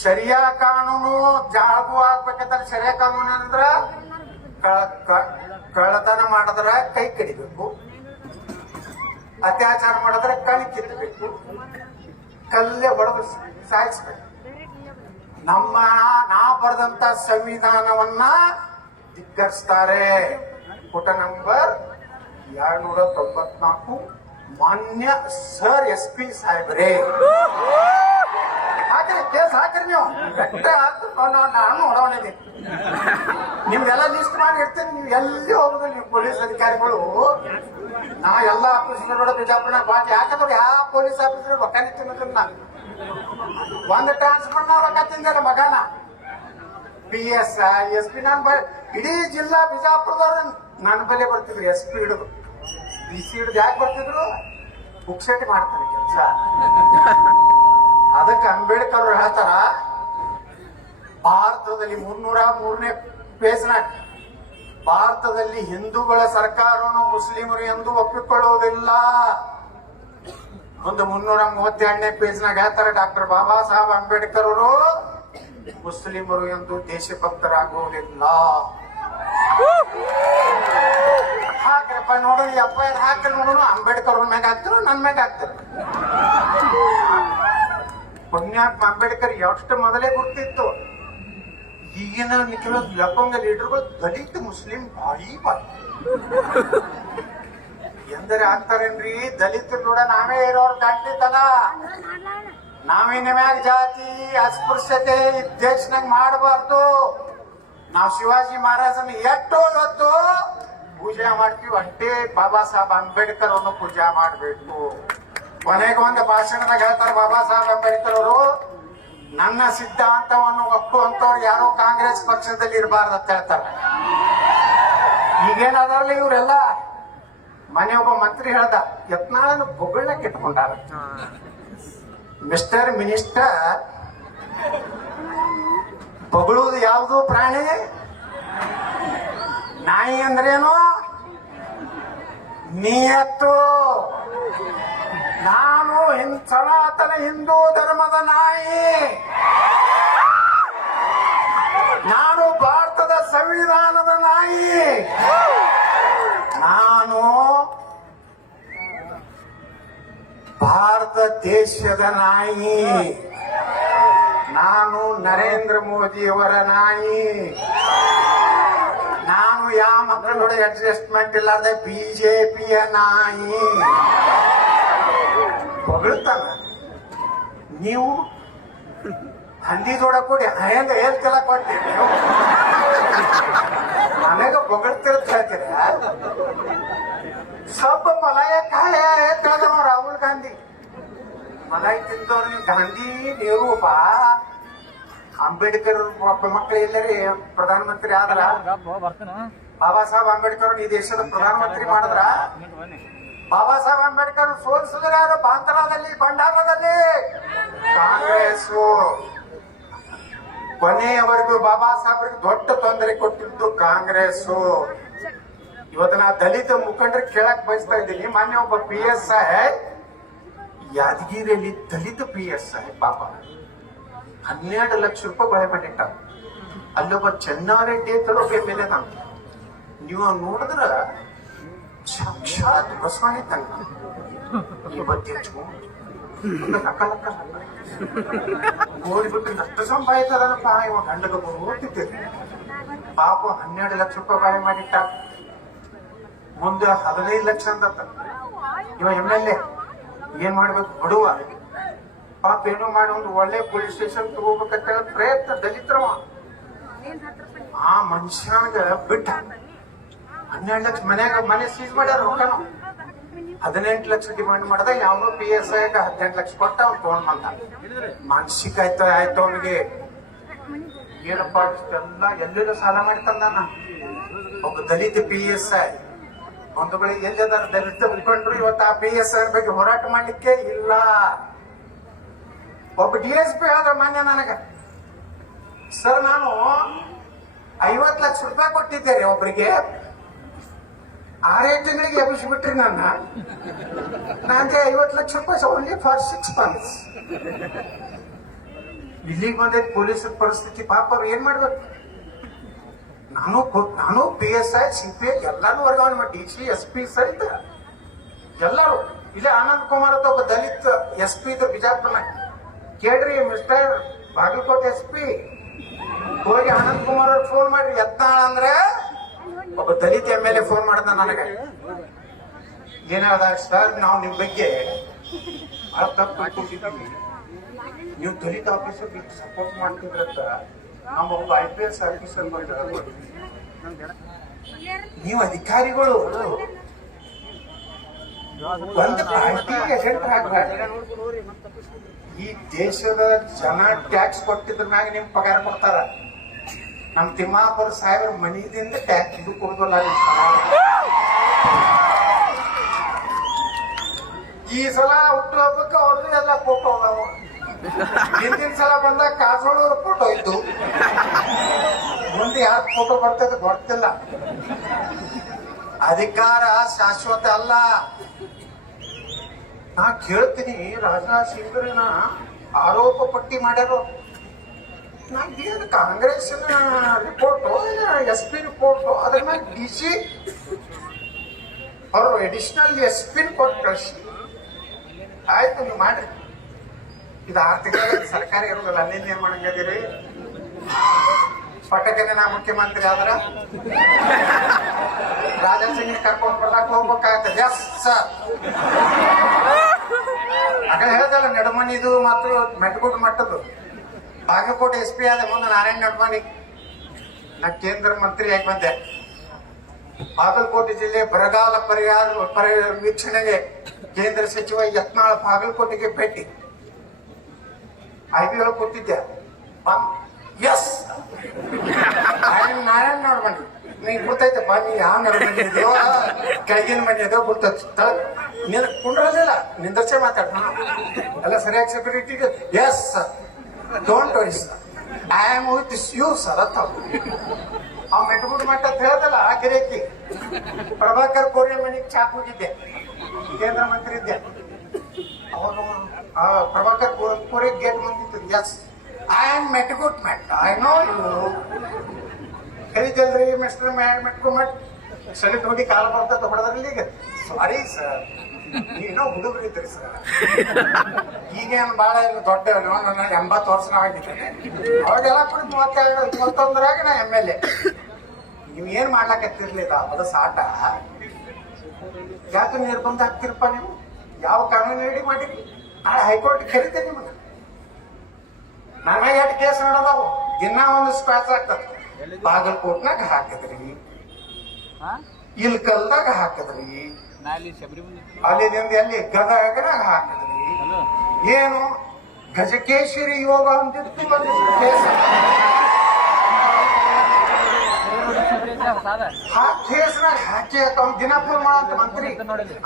ಶರಿಯಾ ಕಾನೂನು ಜಾಗು ಆಗ್ಬೇಕಂದ್ರೆ ಶರಿಯಾ ಕಾನೂನು ಅಂದ್ರ ಕಳ್ಳತನ ಮಾಡಿದ್ರೆ ಕೈ ಕಡಿಬೇಕು, ಅತ್ಯಾಚಾರ ಮಾಡಿದ್ರೆ ಕಣ್ ಕಿತ್ತಬೇಕು, ಕಲ್ಲೇ ಹೊಡೆದು ಸಾಯಿಸ್ಬೇಕು. ನಾ ಬರೆದಂತ ಸಂವಿಧಾನವನ್ನ ಧಿಕ್ಕರಿಸ್ತಾರೆ. ಪುಟ ನಂಬರ್ 294 ಮಾನ್ಯ ಸರ್ SP ಸಾಹೇಬ್ರೆ ಹಾಕ್ರಿ, ಕೇಸ್ ಹಾಕ್ರಿ. ನೀವು ನಾನು ನೋಡೋಣಿದ್ದೀನಿ. ನಿಮ್ಗೆಲ್ಲ ಲಿಸ್ಟ್ ಮಾಡಿ ಇರ್ತೀನಿ. ನೀವು ಎಲ್ಲಿ ಹೋಗುದು? ನೀವು ಪೊಲೀಸ್ ಅಧಿಕಾರಿಗಳು ನಾ ಎಲ್ಲ ಆಫೀಸರ್ ಬಿಜಾಪುರ ಬಾಕಿ ಯಾಕಂದ್ರೆ ಯಾವ ಪೊಲೀಸ್ ಆಫೀಸರ್ ರೊಕ್ಕ ನಿಂತಿನ ಒಂದು ಟ್ರಾನ್ಸ್ಫರ್ ನಾ ರೊಕ್ಕ ತಿಂದ ಮಗನ PS SP. ನಾನು ಇಡೀ ಜಿಲ್ಲಾ ಬಿಜಾಪುರದವ್ರು ನನ್ನ ಬಲೆ ಬರ್ತಿದ್ರು. SP ಹಿಡಿದು PC ಹಿಡಿದು ಯಾಕೆ ಬರ್ತಿದ್ರು? ಬುಕ್ಸೆಟ್ ಮಾಡ್ತಾರೆ ಕೆಲಸ. ಅದಕ್ಕೆ ಅಂಬೇಡ್ಕರ್ ಅವರು ಹೇಳ್ತಾರ, ಭಾರತದಲ್ಲಿ 303ನೇ ಪೇಜ್ನಾಗ ಭಾರತದಲ್ಲಿ ಹಿಂದೂಗಳ ಸರ್ಕಾರವನ್ನು ಮುಸ್ಲಿಮರು ಎಂದು ಒಪ್ಪಿಕೊಳ್ಳುವುದಿಲ್ಲ. ಒಂದು 332ನೇ ಪೇಜ್ನಾಗ ಹೇಳ್ತಾರೆ, ಡಾಕ್ಟರ್ ಬಾಬಾ ಸಾಹೇಬ್ ಅಂಬೇಡ್ಕರ್ ಅವರು ಮುಸ್ಲಿಮರು ಎಂದು ದೇಶಭಕ್ತರಾಗುವುದಿಲ್ಲ. ಹಾಕ್ರಪ್ಪ ನೋಡು, FIR ಹಾಕಿ ನೋಡೋಣ. ಅಂಬೇಡ್ಕರ್ ಅವ್ರ ಮ್ಯಾಗ ಹಾಕ್ತಿರು, ನನ್ ಮ್ಯಾಗ ಹಾಕ್ತಿರು. ಪುಣ್ಯಾತ್ಮ ಅಂಬೇಡ್ಕರ್ ಎಷ್ಟು ಮೊದಲೇ ಗುರ್ತಿತ್ತು. ಈಗಿನ ಕೆಲವು ಲಪಂಗ ಲೀಡರ್ಗಳು ದಲಿತ ಮುಸ್ಲಿಂ ಭಾರಿ ಎಂದರೆ ಆಗ್ತಾರೇನ್ರಿ? ದಲಿತರು ಕೂಡ ನಾವೇ ಇರೋರು ದಾಟಿತನ. ನಾವಿನ ಮ್ಯಾಗ ಜಾತಿ ಅಸ್ಪೃಶ್ಯತೆ ದೇಶನಾಗ ಮಾಡಬಾರ್ದು. ನಾವು ಶಿವಾಜಿ ಮಹಾರಾಜನ ಎಷ್ಟೋ ಇವತ್ತು ಪೂಜೆ ಮಾಡ್ತೀವಿ, ಅಷ್ಟೇ ಬಾಬಾ ಸಾಹೇಬ್ ಅಂಬೇಡ್ಕರ್ ಅನ್ನು ಪೂಜೆ ಮಾಡಬೇಕು. ಕೊನೆಗೆ ಒಂದು ಭಾಷಣದಾಗ ಹೇಳ್ತಾರೆ ಬಾಬಾ ಸಾಹೇಬ್ ಅಂಬೇಡ್ಕರ್ ಅವರು, ನನ್ನ ಸಿದ್ಧಾಂತವನ್ನು ಒಪ್ಪುವಂತವ್ರು ಯಾರೋ ಕಾಂಗ್ರೆಸ್ ಪಕ್ಷದಲ್ಲಿ ಇರಬಾರ್ದು ಅಂತ ಹೇಳ್ತಾರೆ. ಈಗೇನಾದ್ರಲ್ಲ ಇವರೆಲ್ಲ ಮನೆ ಒಬ್ಬ ಮಂತ್ರಿ ಹೇಳ್ದ, ಯತ್ನಾಳನ್ನು ಬೊಗಳಕ್ಕೆ ಇಟ್ಕೊಂಡಾರ. ಮಿಸ್ಟರ್ ಮಿನಿಸ್ಟರ್, ಬೊಗಳುವುದು ಯಾವುದು ಪ್ರಾಣಿ? ನಾಯಿ ಅಂದ್ರೇನು? ನಿಯತ್ತು. ನಾನು ಸನಾತನ ಹಿಂದೂ ಧರ್ಮದ ನಾಯಿ. ನಾನು ಭಾರತದ ಸಂವಿಧಾನದ ನಾಯಿ. ನಾನು ಭಾರತ ದೇಶದ ನಾಯಿ. ನಾನು ನರೇಂದ್ರ ಮೋದಿಯವರ ನಾಯಿ. ನಾನು ಯಾವ ಮಕ್ಕಳೊಡೆ ಅಡ್ಜಸ್ಟ್ಮೆಂಟ್ ಇಲ್ಲಾರ್ದೆ ಬಿಜೆಪಿಯ ನಾಯಿ. ಹೊಗಳ್ತಾನ. ನೀವು ಹಂದಿ ಜೋಡ ಕೂಡಿ ಹೆಂಗ ಹೇಳ್ತಿಲ್ಲ ಕೊಡ್ತೀರಿ ನೀವು. ನನಗ ಹೊಗಳ್ತಿರತ್ ಹೇಳ್ತೀರ. ಸ್ವಲ್ಪ ಮಲಾಯ ಕಾಯ ಹೇಳ್ತಾವ ರಾಹುಲ್ ಗಾಂಧಿ. ಮಲಾಯಿ ತಿಂದವ್ರು ನೀವು ಗಾಂಧಿ ನೆಹರು ಬಾ ಅಂಬೇಡ್ಕರ್ ಒಬ್ಬ ಮಕ್ಕಳು ಎಲ್ಲರಿ ಪ್ರಧಾನಮಂತ್ರಿ ಆದ್ರ. ಬಾಬಾ ಸಾಹೇಬ್ ಅಂಬೇಡ್ಕರ್ ಈ ದೇಶದ ಪ್ರಧಾನಮಂತ್ರಿ ಮಾಡಿದ್ರ. ಬಾಬಾ ಸಾಹೇಬ್ ಅಂಬೇಡ್ಕರ್ ಸೋಲಿಸಿದ್ರೆ ಯಾರು? ಬಾಂತಲಾದಲ್ಲಿ, ಭಂಡಾರದಲ್ಲಿ ಕಾಂಗ್ರೆಸ್. ಕೊನೆಯವರೆಗೂ ಬಾಬಾ ಸಾಹೇಬ್ರಿಗೆ ದೊಡ್ಡ ತೊಂದರೆ ಕೊಟ್ಟಿದ್ದು ಕಾಂಗ್ರೆಸ್. ಇವತ್ತು ನಾ ದಲಿತ ಮುಖಂಡರಿಗೆ ಕೇಳಕ್ ಬಯಸ್ತಾ ಇದ್ದೀನಿ. ಮೊನ್ನೆ ಒಬ್ಬ PSI ಯಾದಗಿರಿಯಲ್ಲಿ ದಲಿತ PSI ಪಾಪ 12 ಲಕ್ಷ ರೂಪಾಯಿ ಬಳೆ ಮಾಡಿಟ್ಟ. ಅಲ್ಲೊಬ್ಬ ಚೆನ್ನಾರೆಡ್ಡಿ ಅಂತಲೋ ಮೇಲೆ ನಾನು ನೀವು ನೋಡಿದ್ರ ಸಾಕ್ಷಾತ್ ಬಸವಣ್ಣ ತಂಗ ಇವತ್ತಿ ನೋಡಿಬಿಟ್ಟು ನಷ್ಟ ಸಂಪಾದಿತದನಪ್ಪ. ಇವ ಗಂಡಗ ಓದ್ತಿದ್ದೇನೆ ಪಾಪ 12 ಲಕ್ಷ ರೂಪಾಯಿ ಬಾಳೆ ಮಾಡಿಟ್ಟ. ಮುಂದೆ 15 ಲಕ್ಷ ಅಂತ ಇವ MLA ಏನ್ ಮಾಡ್ಬೇಕು? ಬಡುವ ಪಾಪ ಏನೋ ಮಾಡಿ ಒಂದು ಒಳ್ಳೆ ಪೊಲೀಸ್ ಸ್ಟೇಷನ್ ತಗೋಬೇಕಂತ ಪ್ರಯತ್ನ ದಲಿತರವ. ಆ ಮನುಷ್ಯನಾಗ ಬಿಟ್ಟ 12 ಲಕ್ಷ ಮನೆ ಸೀಸ್ ಮಾಡ್ಯಾರ. ರೊಕ್ಕನು 18 ಲಕ್ಷ ಡಿಮಾಂಡ್ ಮಾಡದ. ಯಾವನೋ PSI 18 ಲಕ್ಷ ಕೊಟ್ಟ ಅವ್ನು ತಗೊಂಡ್ ಬಂದ. ಮಾನಸಿಕ ಆಯ್ತು ಅವನಿಗೆ. ಏನಪ್ಪ ಇಷ್ಟೆಲ್ಲ ಎಲ್ಲೆಲ್ಲ ಸಾಲ ಮಾಡಿ ತಂದಾನ. ಒಬ್ಬ ದಲಿತ PSI ಒಂದು ಬಳಿ ಎಲ್ಲದಾರ ದಲಿತ ಮುಖಂಡರು ಇವತ್ತು ಆ PSI ಬಗ್ಗೆ ಹೋರಾಟ ಮಾಡ್ಲಿಕ್ಕೆ ಇಲ್ಲ. ಒಬ್ಬ DSP ಆದ್ರೆ ಮಾನ್ಯ ನನಗ, ಸರ್ ನಾನು 50 ಲಕ್ಷ ರೂಪಾಯಿ ಕೊಟ್ಟಿದ್ದೇನೆ ಒಬ್ಬರಿಗೆ, 6 ತಿಂಗಳಿಗೆ ಎಬ್ಬಿಸ್ಬಿಟ್ರಿ ನನ್ನ. ನಂಗೆ 50 ಲಕ್ಷ ರೂಪಾಯಿ ಓನ್ಲಿ ಫಾರ್ 6 months. ಇಲ್ಲಿಗೆ ಬಂದೈತಿ ಪೊಲೀಸರ ಪರಿಸ್ಥಿತಿ. ಪಾಪ ಅವ್ರು ಏನ್ ಮಾಡ್ಬೇಕು? ನಾನು PSI CPI ಎಲ್ಲಾನು ವರ್ಗಾವಣೆ ಮಾಡಿ DC SP ಸಹಿತ ಎಲ್ಲರೂ. ಇಲ್ಲೇ ಆನಂದ್ ಕುಮಾರ್ ಅಂತ ಒಬ್ಬ ದಲಿತ SP ಇದ್ರು ಬಿಜಾಪುರ್ನ. ಕೇಳ್ರಿ ಮಿಸ್ಟರ್ ಬಾಗಲಕೋಟೆ SP ಹೋಗಿ ಆನಂದ್ ಕುಮಾರ್ ಅವ್ರಿಗೆ ಫೋನ್ ಮಾಡ್ರಿ. ಯತ್ನಾಳ ಅಂದ್ರೆ ಒಬ್ಬ ದಲಿತ MLA ಫೋನ್ ಮಾಡ್ದ ನನಗೆ. ಏನಾದ ಸರ್, ನಾವು ನಿಮ್ ಬಗ್ಗೆ ಬಹಳ ತಪ್ಪು ತಿಳ್ಕೊಂಡಿದ್ದೀವಿ. ನೀವು ದಲಿತ ಆಫೀಸರ್ ಸಪೋರ್ಟ್ ಮಾಡ್ತಿದ್ರಂತ ನಮ್ಮ ಒಬ್ಬ IPS ಆಫೀಸರ್ ಬಂದ. ನೀವು ಅಧಿಕಾರಿಗಳು ಒಂದು ಪಾರ್ಟಿ ಏಜೆಂಟ್ ಆಗ್ಬಾರ್ದು. ಈ ದೇಶದ ಜನ ಟ್ಯಾಕ್ಸ್ ಕೊಟ್ಟಿದ್ರ ಮ್ಯಾಗ ನಿಮ್ ಪಗಾರ ಕೊಡ್ತಾರ. ನಮ್ ತಿಮ್ಮಾಪುರ ಸಾಹೇಬ್ರ ಮನಿದಿಂದ ಟ್ಯಾಕ್ಸ್ ಇದು ಕೊಡುದಲ್ಲ. ಈ ಸಲ ಹುಟ್ಟುಹಬ್ಬಕ್ಕೆ ಅವ್ರದ್ದು ಎಲ್ಲ ಫೋಟೋ ಅದಾವ. ಹಿಂದಿನ ಸಲ ಬಂದಾಗ ಕಾಸೋಳವ್ರ ಫೋಟೋ ಇದ್ದು, ಮುಂದೆ ಯಾರ ಫೋಟೋ ಬರ್ತದೆ ಗೊತ್ತಿಲ್ಲ. ಅಧಿಕಾರ ಶಾಶ್ವತ ಅಲ್ಲ. ನಾ ಕೇಳ್ತೀನಿ, ರಾಜನಾಥ್ ಸಿಂಗ್ರನ್ನ ಆರೋಪ ಪಟ್ಟಿ ಮಾಡ್ಯಾರ. ನಾ ಏನು ಕಾಂಗ್ರೆಸ್ನ ರಿಪೋರ್ಟು SP ರಿಪೋರ್ಟು ಅದ್ರ ಮೇಲೆ DC ಅವರು ಅಡಿಷನಲ್ SP ಕೊಟ್ಟು ಕಳಿಸಿ ಆಯ್ತು ನೀವು ಮಾಡ್ರಿ. ಇದು ಆರ್ಥಿಕ ಸರ್ಕಾರ ಇರೋದಿಲ್ಲ. ಅಲ್ಲಿಂದ ಏನ್ ಮಾಡಂಗದಿರಿ? ಪಟಕನೆ ನಾ ಮುಖ್ಯಮಂತ್ರಿ ಆದ್ರ ರಾಜನ್ ಸಿಂಗ್ ಕರ್ಕೊಂಡ್ ಬರ್ಲಾಕ್ ಹೋಗ್ಬೇಕಾಗ್ತದೆ. ಎಸ್ ಸರ್, ಆಗ ಹೇಳ್ದಲ್ಲ ನಡಮನಿದು ಮತ್ತು ಮೆಟ್ಗುಡ್ ಮಟ್ಟದ್ದು ಬಾಗಲಕೋಟೆ SP ಆದ ಮುಂದೆ ನಾರಾಯಣ ನಡ್ಮನಿ ನಾ ಕೇಂದ್ರ ಮಂತ್ರಿ ಆಗಿ ಬಂದೆ. ಬಾಗಲಕೋಟೆ ಜಿಲ್ಲೆ ಬರಗಾಲ ವೀಕ್ಷಣೆಗೆ ಕೇಂದ್ರ ಸಚಿವ ಯತ್ನಾಳ್ ಬಾಗಲಕೋಟೆಗೆ ಭೇಟಿ IB ಒಳಗೆ ಕೊಟ್ಟಿದ್ದೆ. ಎಸ್ ನಾರಾಯಣ ನೋಡ್ಬಂಡಿ ನೀನ್ ಗೊತ್ತೈತೆ ಬಾ, ನೀ ಯಾವ ನಡ್ಮನಿ ಇದೆಯೋ ಕೆಳಗಿನ ಮನೆ ಇದೋ ಗೊತ್ತ ನೀನ್ ಕುಂಡ್ರಲಿಲ್ಲ ನಿಂದರ್ಸೆ ಮಾತಾಡ ಎಲ್ಲ ಸರಿಯಾಗಿ ಸೆಕ್ಯೂರಿಟಿಗೆ. Yes sir, don't worry sir, I am with you sir ಅಂತ ಅವ್ ಮೆಟ್ಗುಡ್ ಮಟ್ಟ ಅಂತ ಹೇಳ್ದಲ್ಲ ಆ ಗಿರೇಕಿ ಪ್ರಭಾಕರ್ ಕೋರೆ ಮನೆಗೆ ಚಾಕ್ ಹೋಗಿದ್ದೆ, ಕೇಂದ್ರ ಮಂತ್ರಿ ಇದ್ದೆ. ಅವಾಗ ಪ್ರಭಾಕರ್ ಕೋರೆ ಗೇಟ್ ಬಂದಿತ್ತು. Yes I am Metgudmath, I know you. ಕರೀತಲ್ರಿ ಮಿಸ್ಟರ್ ಮೆಟ್ಗುಮಟ್, ಸಲಿಟ್ ಹೋಗಿ ಕಾಲ ಬರ್ತದೆ ಹೊಡೆದ್ರಲ್ಲಿ. ಈಗ ಸಾರಿ ಸರ್, ಏನೋ ಹುಡುಗರು ಇದ್ರಿ ಸರ್. ಈಗೇನು ಬಾಳ ದೊಡ್ಡ 80 ವರ್ಷ ಆಗಿದ್ದೇನೆ. ಅವಾಗೆಲ್ಲ ಕೂಡ 32 21ರಾಗ ನಾ MLA. ನೀವ್ ಏನ್ ಮಾಡ್ಲಾಕತ್ತಿರ್ಲಿಲ್ಲ ಅದು ಸಾಟ. ಯಾಕೆ ನಿರ್ಬಂಧ ಆಗ್ತಿರಪ್ಪ ನೀವು? ಯಾವ ಕಾನೂನು ರೆಡಿ ಮಾಡಿರಿ? ನಾಳೆ ಹೈಕೋರ್ಟ್ ಕರೀತೇನೆ ನಿಮಗೆ. ನನ್ನ ಎಷ್ಟು ಕೇಸ್ ನೋಡೋದಾವು ದಿನ ಒಂದು ಸ್ಕ್ವಾಚ್ ಆಗ್ತದೆ. ಬಾಗಲಕೋಟ್ನಾಗ ಹಾಕಿದ್ರಿ, ಇಲ್ಕಲ್ದಾಗ ಹಾಕಿದ್ರಿ, ಅಲ್ಲಿಂದ ಎಲ್ಲಿ ಗದಗನಾಗ ಹಾಕಿದ್ರಿ. ಏನು ಗಜಕೇಶ್ವರಿ ಯೋಗ ಅಂತಿತ್ತು ಒಂದು ಕೇಸ್. ಕೇಸ್ನಾಗ ಹಾಕಿ ಅವ್ನು ದಿನ ಫೋನ್ ಮಾಡಂತ ಮಂತ್ರಿ,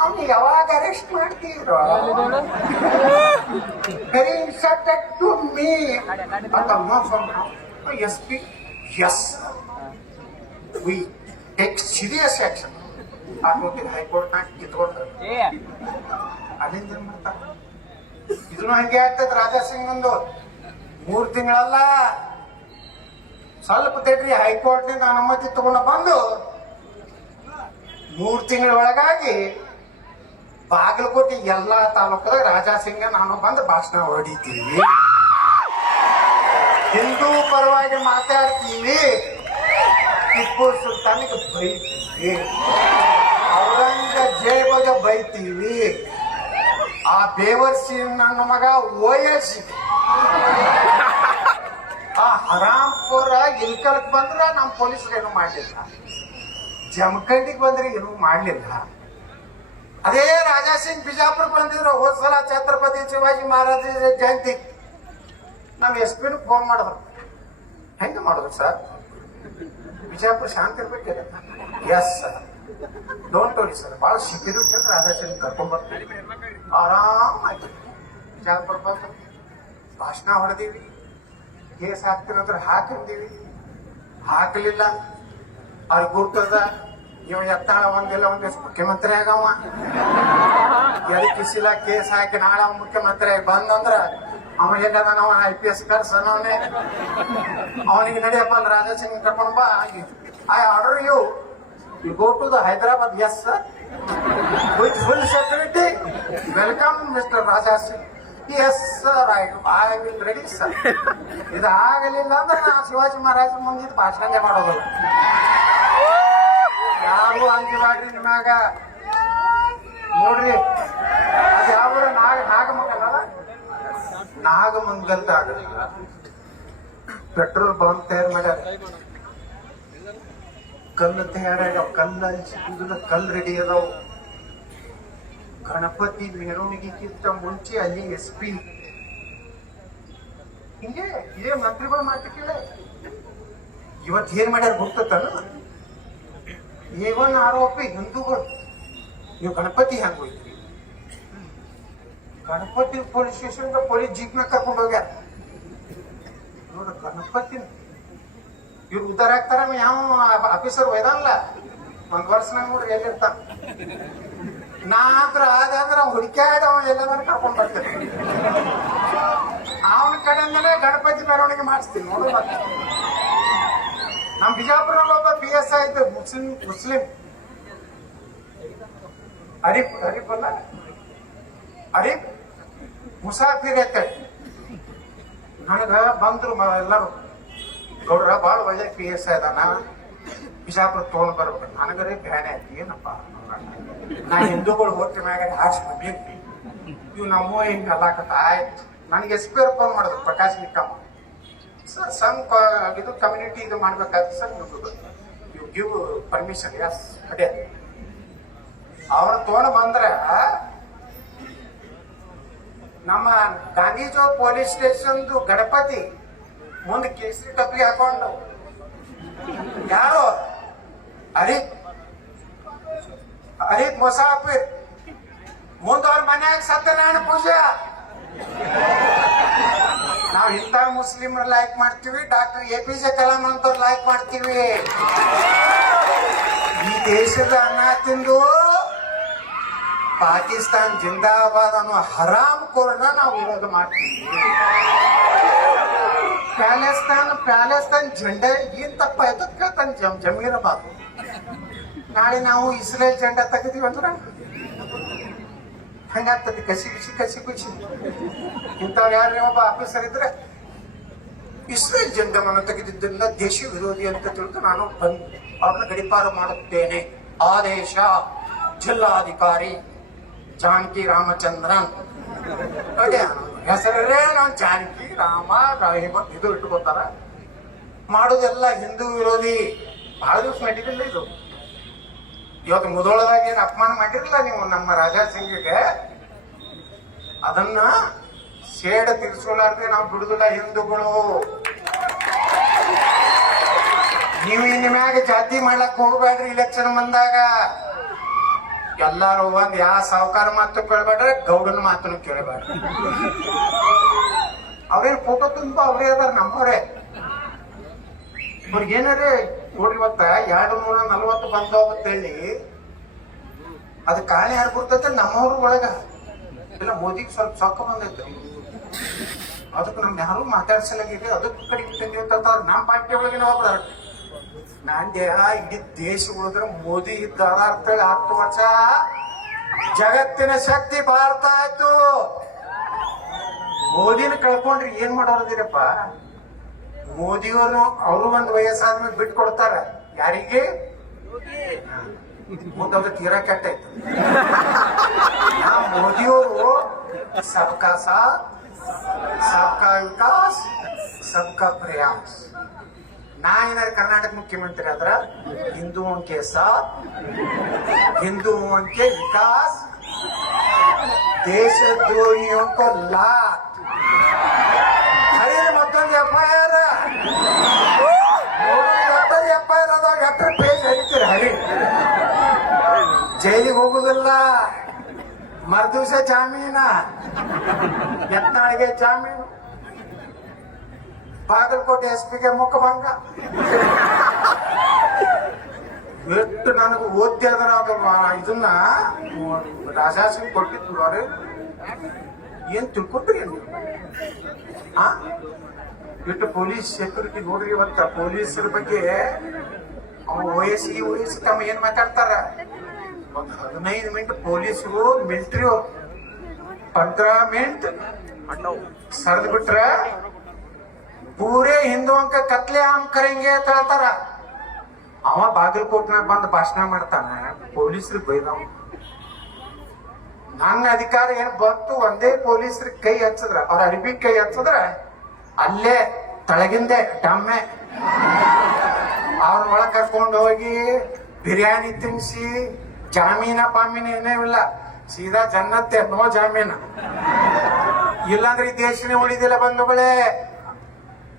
ಅವ್ನು ಯಾವಾಗ ಅರೆಸ್ಟ್ ಮಾಡ್ತೀರೋ ವೆರಿ ಇನ್ಸಲ್ಟೆಡ್ ಟು ಮೀ ಅಂತ SP. Yes we take serious action. ಆಗೋಗಿ ಹೈಕೋರ್ಟ್ನಾಗ ಕಿತ್ಕೊಂಡು ಅಲ್ಲಿಂದ ಏನ್ ಮಾಡ್ತಾರೆ? ಇದನ್ನು ಹಂಗೆ ಆಗ್ತದೆ. ರಾಜಾ ಸಿಂಗ್ ಒಂದು 3 ತಿಂಗಳಲ್ಲ, ಸ್ವಲ್ಪ ತಡ್ರಿ, ಹೈಕೋರ್ಟ್ನಿಂದ ಅನುಮತಿ ತಗೊಂಡು ಬಂದು 3 ತಿಂಗಳ ಒಳಗಾಗಿ ಬಾಗಲಕೋಟೆ ಎಲ್ಲಾ ತಾಲೂಕದಾಗ ರಾಜಾ ಸಿಂಗ್ ನಾನು ಬಂದು ಭಾಷಣ ಹೊಡಿತೀವಿ, ಹಿಂದೂ ಪರವಾಗಿ ಮಾತಾಡ್ತೀವಿ, ಟಿಪ್ಪು ಸುಲ್ತಾನಿಗೆ ಬೈತೀವಿ, ಔರಂಗಜೇಬಗೆ ಬೈತೀವಿ, ಆ ಬೇವರ್ಸಿ ನನ್ನ ಮಗ ಓಯಸಿ ಆ ಹರಾಂಪುರ ಇಲ್ಕಲ್ಕ್ ಬಂದ್ರ ನಮ್ ಪೊಲೀಸರು ಏನು ಮಾಡ್ಲಿಲ್ಲ, ಜಮಖಂಡಿಗೆ ಬಂದ್ರೆ ಏನು ಮಾಡ್ಲಿಲ್ಲ. ಅದೇ ರಾಜಾ ಸಿಂಗ್ ಬಿಜಾಪುರ ಬಂದಿದ್ರು ಹೋದ್ ಸಲ ಛತ್ರಪತಿ ಶಿವಾಜಿ ಮಹಾರಾಜ ಜಯಂತಿ. ನಮ್ SP ಫೋನ್ ಮಾಡಿದ್ರು, ಹೆಂಗ ಮಾಡಿದ್ರು ಸರ್? ಬಿಜಾಪುರ ಶಾಂತಿ ಇರ್ಬೇಕಿಲ್ಲ. Yes sir, don't worry sir, ಬಹಳ ಸಿಕ್ಕಿದ್ರು ರಾಜಾ ಸಿಂಗ್ ಕರ್ಕೊಂಡ್ ಬರ್ತೀವಿ, ಆರಾಮ್ ಆಯ್ತು. ಬಿಜಾಪುರ ಬಂದು ಭಾಷಣ ಹೊಡೆದೀವಿ, ಕೇಸ್ ಹಾಕ್ತಿರಂದ್ರೆ ಹಾಕಿದ್ದೀವಿ, ಹಾಕಲಿಲ್ಲ. ಅವ್ರಿಗೆ ಗುರ್ತದ ಇವ ಎತ್ತಾಳ ಒಂದಿಲ್ಲ ಒಂದಿವ್ಸ ಮುಖ್ಯಮಂತ್ರಿ ಆಗವ. ಎದಕ್ಕಿಸಿಲ್ಲ ಕೇಸ್ ಹಾಕಿ ನಾಳೆ ಅವ ಮುಖ್ಯಮಂತ್ರಿ ಆಗಿ ಬಂದಂದ್ರ ಅವ ಎಲ್ಲದ ನಾವು IPS ಕರ್ಸನವನೇ. ಅವನಿಗೆ ನಡೆಯಪ್ಪ ಅಲ್ಲಿ ರಾಜಾ ಸಿಂಗ್ ಕರ್ಕೊಂಡ್ ಬಾ, I order you go to the Hyderabad. Yes sir, with full security. Welcome mister Raja Singh. Yes sir, I will ready sir. ಇದಾಗಲಿಲ್ಲ ಅಂದ್ರೆ ನಾ ಶಿವಾಜಿ ಮಹಾರಾಜ ಮುಂದಿದ್ದು ಭಾಷಣ ಮಾಡೋದಿಲ್ಲ. ಯಾರು ಅಂಗಿ ಮಾಡ್ರಿ ನಿಮ್ಯಾಗ ನೋಡ್ರಿ. ಅದು ಯಾವ ನಾಗಮಂಗಲ ನಾಗಮಂಗಲ್ದಾಗ ಪೆಟ್ರೋಲ್ ಬಂಕ್ ತಯಾರು ಮಾಡ್ಯಾರ. ಕಲ್ಲು ತಯಾರಾಗ್ಯಾವ, ಕಲ್ಲಲ್ಲಿ ಸಿಗುದಿಲ್ಲ, ಕಲ್ಲು ರೆಡಿ ಅದಾವ. ಗಣಪತಿ ಮೆರವಣಿಗೆಗಿಂತ ಮುಂಚೆ ಅಲ್ಲಿ SP ಹಿಂಗೆ ಇದೇ ಮಂತ್ರಿಗಳು ಮಾಡ್ತಿಕ್ಕಿಲ್ಲ. ಇವತ್ತು ಏನ್ ಮಾಡ್ಯಾರ ಗೊತ್ತಲ್ಲ? A1 ಆರೋಪಿ ಹಿಂದೂಗಳು. ನೀವು ಗಣಪತಿ ಹೆಂಗ್ ಹೋಯ್ತ್ರಿ? ಗಣಪತಿ ಪೊಲೀಸ್ ಸ್ಟೇಷನ್ ಪೊಲೀಸ್ ಜೀಪ್ನ ಕರ್ಕೊಂಡು ಹೋಗ್ಯಾರ. ನೋಡ್ರಿ, ಗಣಪತಿ ಇವ್ರು ಉದ್ದಾರ ಆಗ್ತಾರ ಯಾವ ಆಫೀಸರ್ ಒಯ್ದಲ್ಲ ಒಂದ್ ವರ್ಷನಾಗ ನೋಡ್ರಿ ಎಲ್ಲಿರ್ತಾನ. ನಾ ಅದಾದ್ರ ಹುಡುಕ್ಯಾಡ ಅವ ಎಲ್ಲಾದ್ರೂ ಕರ್ಕೊಂಡ್ ಬರ್ತೇನೆ. ಅವನ ಕಡೆಯಿಂದಲೇ ಗಣಪತಿ ಮೆರವಣಿಗೆ ಮಾಡಿಸ್ತೀನಿ ನೋಡು. ನಮ್ ಬಿಜಾಪುರಲ್ಲಿ ಒಬ್ಬ PSI ಇದ್ದು ಮುಸ್ಲಿಂ ಅರೀಫ್ ಅಲ್ಲ ಅರೀಫ್ ಮುಸಾಫಿರ್ ಐತೆ. ನನಗ ಬಂದ್ರು ಎಲ್ಲರೂ ಗೌಡ್ರ ಬಾಳ ಒಳ್ಳೆ PSI ಅದಾನ, ಬಿಜಾಪುರ ತಗೊಂಡ್ ಬರ್ಬೇಕು. ನನಗರೇ ಬ್ಯಾನೆ ಆಯ್ತು. ಏನಪ್ಪ ನಾ ಹಿಂದೂಗಳು ಹೋಗ್ತಿ ಮ್ಯಾಗ ಹಾಸ್ಬೇಕು ಇವ್ ನಮ್ಮ ಹಿಂಗ ಅಲ್ಲಾಕತ್ತ. ಆಯ್ತು ನನಗೆ SP ಫೋನ್ ಮಾಡಿದ್ರು, ಪ್ರಕಾಶ್ ನಿಕ್ಕಮ್ಮ ಸರ್ ಸಮ್ ಇದು ಕಮ್ಯುನಿಟಿ ಇದು ಮಾಡ್ಬೇಕಾದ್ರೆ sir you give permission. Yes ಅದೇ ಅವ್ರ ತಗೊಂಡ್ ಬಂದ್ರ ನಮ್ಮ ಗಾಂಧಿ ಚೌಕ್ ಪೊಲೀಸ್ ಸ್ಟೇಷನ್ ಗಣಪತಿ ಮುಂದೆ ಕೇಸರಿ ಟಪ್ಪಲಿ ಹಾಕೊಂಡು ಯಾರು ಅರೀಫ್ ಮುಸಾಫಿರ್ ಮುಂದ ಅವ್ರ ಮನ್ಯಾಗ ಸತ್ಯನಾರಾಯಣ ಪೂಜೆ. ನಾವ್ ಇಂಥ ಮುಸ್ಲಿಮ್ರ ಲೈಕ್ ಮಾಡ್ತೀವಿ, ಡಾಕ್ಟರ್ APJ ಕಲಾಂ ಅಂತವ್ರು ಲೈಕ್ ಮಾಡ್ತೀವಿ. ಈ ದೇಶದ ಅನ್ನ ತಿಂದು ಪಾಕಿಸ್ತಾನ್ ಜಿಂದಾಬಾದ್ ಅನ್ನೋ ಹರಾಮ್ ಕೋರನ್ನ ನಾವು ವಿರೋಧ ಮಾಡ್ತೀವಿ. ಪ್ಯಾಲೆಸ್ತಾನ್ ಜೆಂಡ ಏನ್ ತಪ್ಪ ಎದಕ್ ಕೇಳ್ತಾನೆ ಜಮೀರಬಾದ್. ನಾಳೆ ನಾವು ಇಸ್ರೇಲ್ ಜೆಂಡ ತೆಗಿತೀವಿ ಅಂದ್ರ ಹಂಗಾಗ್ತದೆ. ಕಸಿ ಖುಷಿ ಇಂಥವ್ರು ಯಾರೇ ಒಬ್ಬ ಆಫೀಸರ್ ಇದ್ರೆ ಇಸ್ರೇಲ್ ಜೆಂಡವನ್ನು ತೆಗೆದಿದ್ದರಿಂದ ದೇಶ ವಿರೋಧಿ ಅಂತ ತಿಳ್ದು ನಾನು ಬಂದು ಅವ್ರನ್ನ ಗಡಿಪಾರು ಮಾಡುತ್ತೇನೆ. ಆದೇಶ ಜಿಲ್ಲಾಧಿಕಾರಿ ಜಾನಕಿ ರಾಮಚಂದ್ರನ್. ಅದೇ ಹೆಸರೇ ನಾವು ಜಾನಕಿ ರಾಮ ರಹೀಮ ಇದು ಇಟ್ಕೋತಾರ. ಮಾಡೋದೆಲ್ಲ ಹಿಂದೂ ವಿರೋಧಿ. ಬಹಳ ದಿವಸ ನಡೀತಿಲ್ಲ ಇದು. ಇವತ್ತು ಮುದೋಳದಾಗ ಏನ್ ಅಪಮಾನ ಮಾಡಿರಲಿಲ್ಲ ನೀವು ನಮ್ಮ ರಾಜಾ ಸಿಂಗ್ಗೆ, ಅದನ್ನ ಸೇಡ ತೀರ್ಸ್ಕೊಲಾರ್ದೆ ನಾವು ಬಿಡುದಿಲ್ಲ ಹಿಂದೂಗಳು. ನೀವು ಇನ್ ಮ್ಯಾಗ ಜಾತಿ ಮಾಡ್ಲಕ್ ಹೋಗ್ಬೇಡ್ರಿ. ಇಲೆಕ್ಷನ್ ಬಂದಾಗ ಎಲ್ಲಾರು ಒಂದ್ ಯಾವ ಸಾವುಕಾರ ಮಾತು ಕೇಳ್ಬೇಡ್ರಿ, ಗೌಡನ ಮಾತನ್ನು ಕೇಳಬೇಡ್ರಿ. ಅವ್ರೇನ್ ಫೋಟೋ ತುಂಬ ಅವ್ರೇ ಅದಾರ, ನಮ್ಮವ್ರೆ. ಅವ್ರಿಗೇನಾರೇ ನೋಡ್ರಿ ಇವತ್ತ 240 ಬಂದೋಗತ್ತ ಹೇಳಿ ಅದ್ ಕಾರಣ ಯಾರು ಬರ್ತೈತೆ ನಮ್ಮವ್ರ ಒಳಗ. ಇಲ್ಲ ಮೋದಿಗೆ ಸ್ವಲ್ಪ ಸೊಕ್ಕ ಬಂದೈತೆ, ಅದಕ್ಕೆ ನಮ್ ಯಾರು ಮಾತಾಡ್ಸಲಾಗಿದೆ, ಅದಕ್ಕೂ ಕಡಿಮೆ ತಂದಿರ್ತಂತ ನಮ್ಮ ಪಾರ್ಟಿ ಒಳಗಿನ ಒಬ್ರು ನಾಂಡ್ಯ ಇಡೀ ದೇಶ ಉಳಿದ್ರೆ ಮೋದಿ ಇದ್ದಾರ ಅಂತ 10 ವರ್ಷ ಜಗತ್ತಿನ ಶಕ್ತಿ ಭಾರತ ಆಯ್ತು. ಮೋದಿನ ಕಳ್ಕೊಂಡ್ರಿ ಏನ್ ಮಾಡೋದಿರಪ್ಪ. ಮೋದಿಯವರು ಅವರು ಒಂದ್ ವಯಸ್ಸಾದ್ಮೇಲೆ ಬಿಟ್ಟು ಕೊಡ್ತಾರ. ಯಾರಿಗೆ ಮುಂದೆ ತೀರಾ ಕೆಟ್ಟೈತು. ಮೋದಿಯವರು ಸಬ್ಕಾ ಸಾಥ್ ಸಬ್ಕಾ ವಿಕಾಸ್ ಸಬ್ಕಾ ಪ್ರಯಾಸ್. ನಾ ಏನಾದ್ರು ಕರ್ನಾಟಕ ಮುಖ್ಯಮಂತ್ರಿ ಆದ್ರ ಹಿಂದೂओं के साथ हिंदुओं के विकास ದೇಶದ್ರೋಹಿयों को लात. ಮತ್ತೊಂದು FIR ಅದಾಗ 10 ಪೇಜ್ ಹರಿತೀರಿ. ಹರಿ ಜೈಲಿಗೆ ಹೋಗುದಿಲ್ಲ, ಮರ್ದಿವ್ಸ ಜಾಮೀನ, ಯತ್ನಾಳಿಗೆ ಜಾಮೀನು, ಬಾಗಲಕೋಟೆ SP ಮುಖಭಂಗ. ಎಷ್ಟು ನನಗೆ ಓದ್ತಿ ಅದ್ರ ಇದನ್ನ ರಾಜಾಸಿಂಗ್ ಕೊಟ್ಟಿದ್ರು. ಅವ್ರು ಏನ್ ತಿಳ್ಕೊಟ್ರಿ ಇಟ್ಟು ಪೊಲೀಸ್ ಸೆಕ್ಯೂರಿಟಿ ನೋಡ್ರಿ. ಇವತ್ತ ಪೊಲೀಸರ ಬಗ್ಗೆ ವಯಸ್ಸು ತಮ್ಮ ಏನ್ ಮಾತಾಡ್ತಾರ. ಒಂದ್ 15 ಮಿನಿಟ್ ಪೊಲೀಸರು ಮಿಲಿಟರಿ 15 ಮಿನಿಟ್ ಸರ್ದ್ ಬಿಟ್ರ ಪೂರೇ ಹಿಂದೂಂಕ ಕತ್ಲೆ ಆಮ್ ಕರೆಂಗೆ ಅಂತ ಹೇಳ್ತಾರ. ಅವ ಬಾಗಲಕೋಟ್ನಾಗ ಬಂದು ಭಾಷಣ ಮಾಡ್ತಾನ, ಪೊಲೀಸರಿಗೆ ಬೈದವ. ನನ್ನ ಅಧಿಕಾರ ಏನ್ ಬಂತು, ಒಂದೇ ಪೊಲೀಸರಿಗೆ ಕೈ ಹಚ್ಚದ್ರ, ಅವ್ರ ಅರಿಬಿ ಕೈ ಹಚ್ಚದ್ರ ಅಲ್ಲೇ ತಳಗಿಂದೆ ಡಮ್ಮೆ ಅವ್ರ ಒಳಗ್ ಕರ್ಕೊಂಡು ಹೋಗಿ ಬಿರಿಯಾನಿ ತಿನ್ಸಿ ಜಾಮೀನ ಪಾಮೀನ ಏನೇವಿಲ್ಲ, ಸೀದಾ ಜನ್ನತ್ತೆ, ನೋ ಜಾಮೀನ. ಇಲ್ಲಾಂದ್ರೆ ಈ ದೇಶನೇ ಉಳಿದಿಲ್ಲ ಬಂಧುಗಳೇ.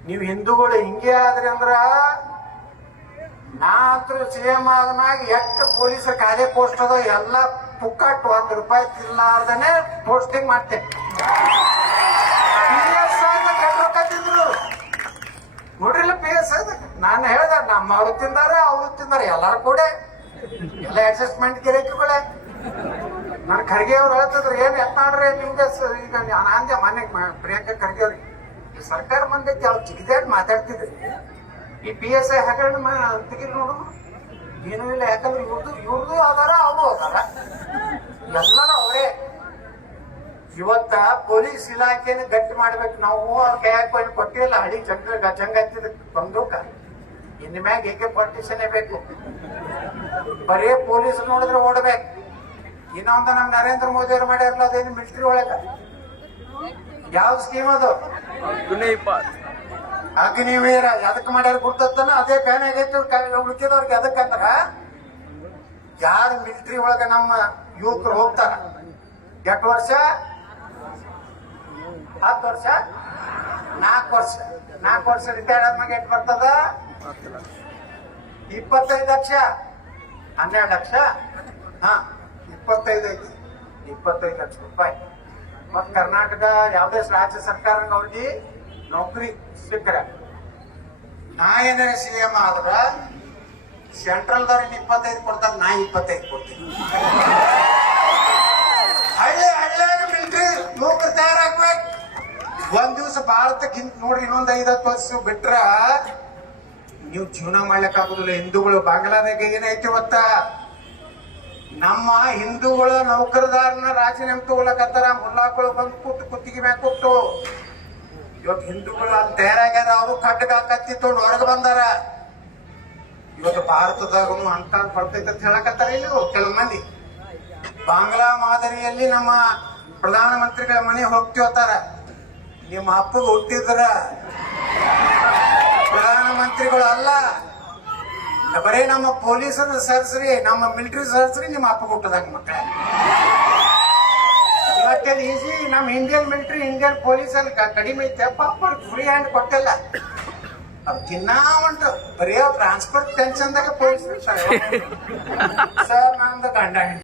ನೀವು ಹಿಂದೂಗಳು ಹಿಂಗೆ ಆದ್ರಿ ಅಂದ್ರ ನಾತ್ರ CM ಆದ್ಮ್ಯಾಗ ಎಷ್ಟು ಪೊಲೀಸರ ಖಾಲಿ ಪೋಸ್ಟ್ ಅದ ಎಲ್ಲ ಪುಕ್ಕಟ್ಟು ₹1 ತಿರ್ಲಾರ್ದನೆ ಪೋಸ್ಟಿಂಗ್ ಮಾಡ್ತೇನೆ. PS ರೊಕ್ಕ ತಿಂದ್ರು ನೋಡ್ರಿಲ್ಲ. PS ನಾನು ಹೇಳ್ದೆ ನಮ್ಮವ್ರು ತಿಂದಾರೆ ಅವ್ರು ತಿಂದಾರೆ ಎಲ್ಲಾರು ಕೂಡ ಎಲ್ಲ ಅಡ್ಜಸ್ಟ್ಮೆಂಟ್ ಗಿರಾಕಿಗಳೇ. ನಾನು ಖರ್ಗೆ ಅವ್ರು ಹೇಳ್ತಿದ್ರು ಏನ್ ಎತ್ತಾಡ್ರಿ ನಿಮ್ಗೆ ಈಗ ನಾನು ಅಂದೆ ಮನೆ ಪ್ರಿಯಾಂಕಾ ಖರ್ಗೆ ಅವ್ರಿಗೆ ಈ ಸರ್ಕಾರ ಬಂದೈತಿ ಅವ್ರು ಜಿಗಿದಾಡ್ ಮಾತಾಡ್ತಿದ್ರಿ. ಈ PSI ಹಗರಣ ತೆಗಿಲ್ ನೋಡು ಏನೂ ಇಲ್ಲ. ಯಾಕಂದ್ರೆ ಇವ್ರದ್ದು ಅದಾರ ಅವರು ಅದಾರ ಎಲ್ಲರೂ ಅವರೇ. ಇವತ್ತ ಪೊಲೀಸ್ ಇಲಾಖೆನ ಗಟ್ಟಿ ಮಾಡ್ಬೇಕು ನಾವು. ಅವ್ರ ಕೈಯಾಗ ಕೊಟ್ಟಿಲ್ಲ ಹಳಿ ಜಂಗ ಹತ್ತಿದ ಬಂದೂಕ ಇನ್ ಮ್ಯಾಗ AK-47 ಬೇಕು. ಬರೇ ಪೊಲೀಸ್ ನೋಡಿದ್ರೆ ಓಡ್ಬೇಕು. ಇನ್ನೊಂದು ನಮ್ ನರೇಂದ್ರ ಮೋದಿ ಅವ್ರು ಮಾಡ್ಯಾರಲ್ಲ ಅದೇನು ಮಿಲಿಟರಿ ಒಳಗ ಯಾವ್ದು ಸ್ಕೀಮ್ ಅದು ಅಗ್ನಿವೀರ ಎದಕ್ ಮಾಡ್ಯಾರ ಗುರ್ತನ ಅದೇ ಬ್ಯಾನ್ ಆಗೈತಿ ಉಳಿಕಿದವ್ರಿಗೆ. ಎದಕ್ಕಂದ್ರ ಯಾರು ಮಿಲಿಟರಿ ಒಳಗ ನಮ್ಮ ಯುವಕರು ಹೋಗ್ತಾರ 8 ವರ್ಷ 10 ವರ್ಷ 4 ವರ್ಷ ರಿಟೈರ್ಡ್ ಆದ್ಮಾಗ ಎಷ್ಟು ಬರ್ತದ 25 ಲಕ್ಷ 12 ಲಕ್ಷ 25 ಐತಿ 25 ಲಕ್ಷ ರೂಪಾಯಿ. ಮತ್ ಕರ್ನಾಟಕ ಯಾವ್ದೇ ರಾಜ್ಯ ಸರ್ಕಾರ ಅವ್ರಿಗೆ ನೌಕರಿ ಸಿಕ್ಕರ ನಾ ಏನಾರ CM ಆದ್ರ ಸೆಂಟ್ರಲ್ದವ್ರಿಗೆ 25 ಕೊಡ್ತಾರೆ, ನಾ 25 ಕೊಡ್ತೀನಿ. ಹಳ್ಳಿ ಮಿಲಿಟರಿ ನೌಕರಿ ತಯಾರಾಗ್ಬೇಕು. ಒಂದ್ ದಿವಸ ಭಾರತಕ್ಕೆ ನೋಡ್ರಿ ಇನ್ನೊಂದ್ 5-10 ವರ್ಷ ಬಿಟ್ರ ನೀವು ಜೀವನ ಮಾಡ್ಲಿಕ್ ಆಗುದಿಲ್ಲ. ಹಿಂದೂಗಳು ಬಾಂಗ್ಲಾದಾಗ ಏನೈತಿ ಇವತ್ತ ನಮ್ಮ ಹಿಂದೂಗಳ ನೌಕರದಾರನ ರಾಜೀನಾಮೆ ತಗೊಳಕತ್ತಾರ. ಮುಲ್ಲಾಗಳು ಬಂದು ಕುತ್ತಿಗೆ ಮ್ಯಾಗ ಕೊಟ್ಟು ಇವತ್ತು ಹಿಂದೂಗಳು ಅಲ್ಲಿ ತಯಾರಾಗ್ಯಾರ. ಅವರು ಕಟ್ಟಗ ಕತ್ತಿತ್ತು ಹೊರಗೆ ಬಂದಾರ. ಇವತ್ತು ಭಾರತದಾಗೂ ಅಂತ ಬರ್ತೈತೆ ಅಂತ ಹೇಳಕತ್ತಾರ. ಇಲ್ಲಿ ಕೆಲವು ಮಂದಿ ಬಾಂಗ್ಲಾ ಮಾದರಿಯಲ್ಲಿ ನಮ್ಮ ಪ್ರಧಾನಮಂತ್ರಿಗಳ ಮನೆ ಹೋಗ್ತಿವತ್ತಾರ. ನಿಮ್ಮ ಅಪ್ಪಗೆ ಹುಟ್ಟಿದ್ರ ಪ್ರಧಾನಮಂತ್ರಿಗಳು ಅಲ್ಲ, ಬರೇ ನಮ್ಮ ಪೊಲೀಸರ ಸರ್ಸ್ರಿ ನಮ್ಮ ಮಿಲಿಟರಿ ಸರ್ಸ್ರಿ ನಿಮ್ಮ ಅಪ್ಪಗೆ ಹುಟ್ಟದಂಗ ಮಕ್ಕಳ. ಇವತ್ತೇನು ಈಸಿ ನಮ್ಮ ಇಂಡಿಯನ್ ಮಿಲಿಟರಿ ಇಂಡಿಯನ್ ಪೊಲೀಸ್ ಅಲ್ಲಿ ಕಡಿಮೆ ಐತೆ. ಪಾಪ ಫ್ರೀ ಹ್ಯಾಂಡ್ ಕೊಟ್ಟಿಲ್ಲ. ಅವ್ರು ತಿನ್ನಾ ಉಂಟು ಬರೀ ಟ್ರಾನ್ಸ್ಪೋರ್ಟ್ ಟೆನ್ಷನ್ದಾಗ ಪೊಲೀಸ್ ಸರ್ ನಂದು ಗಂಡ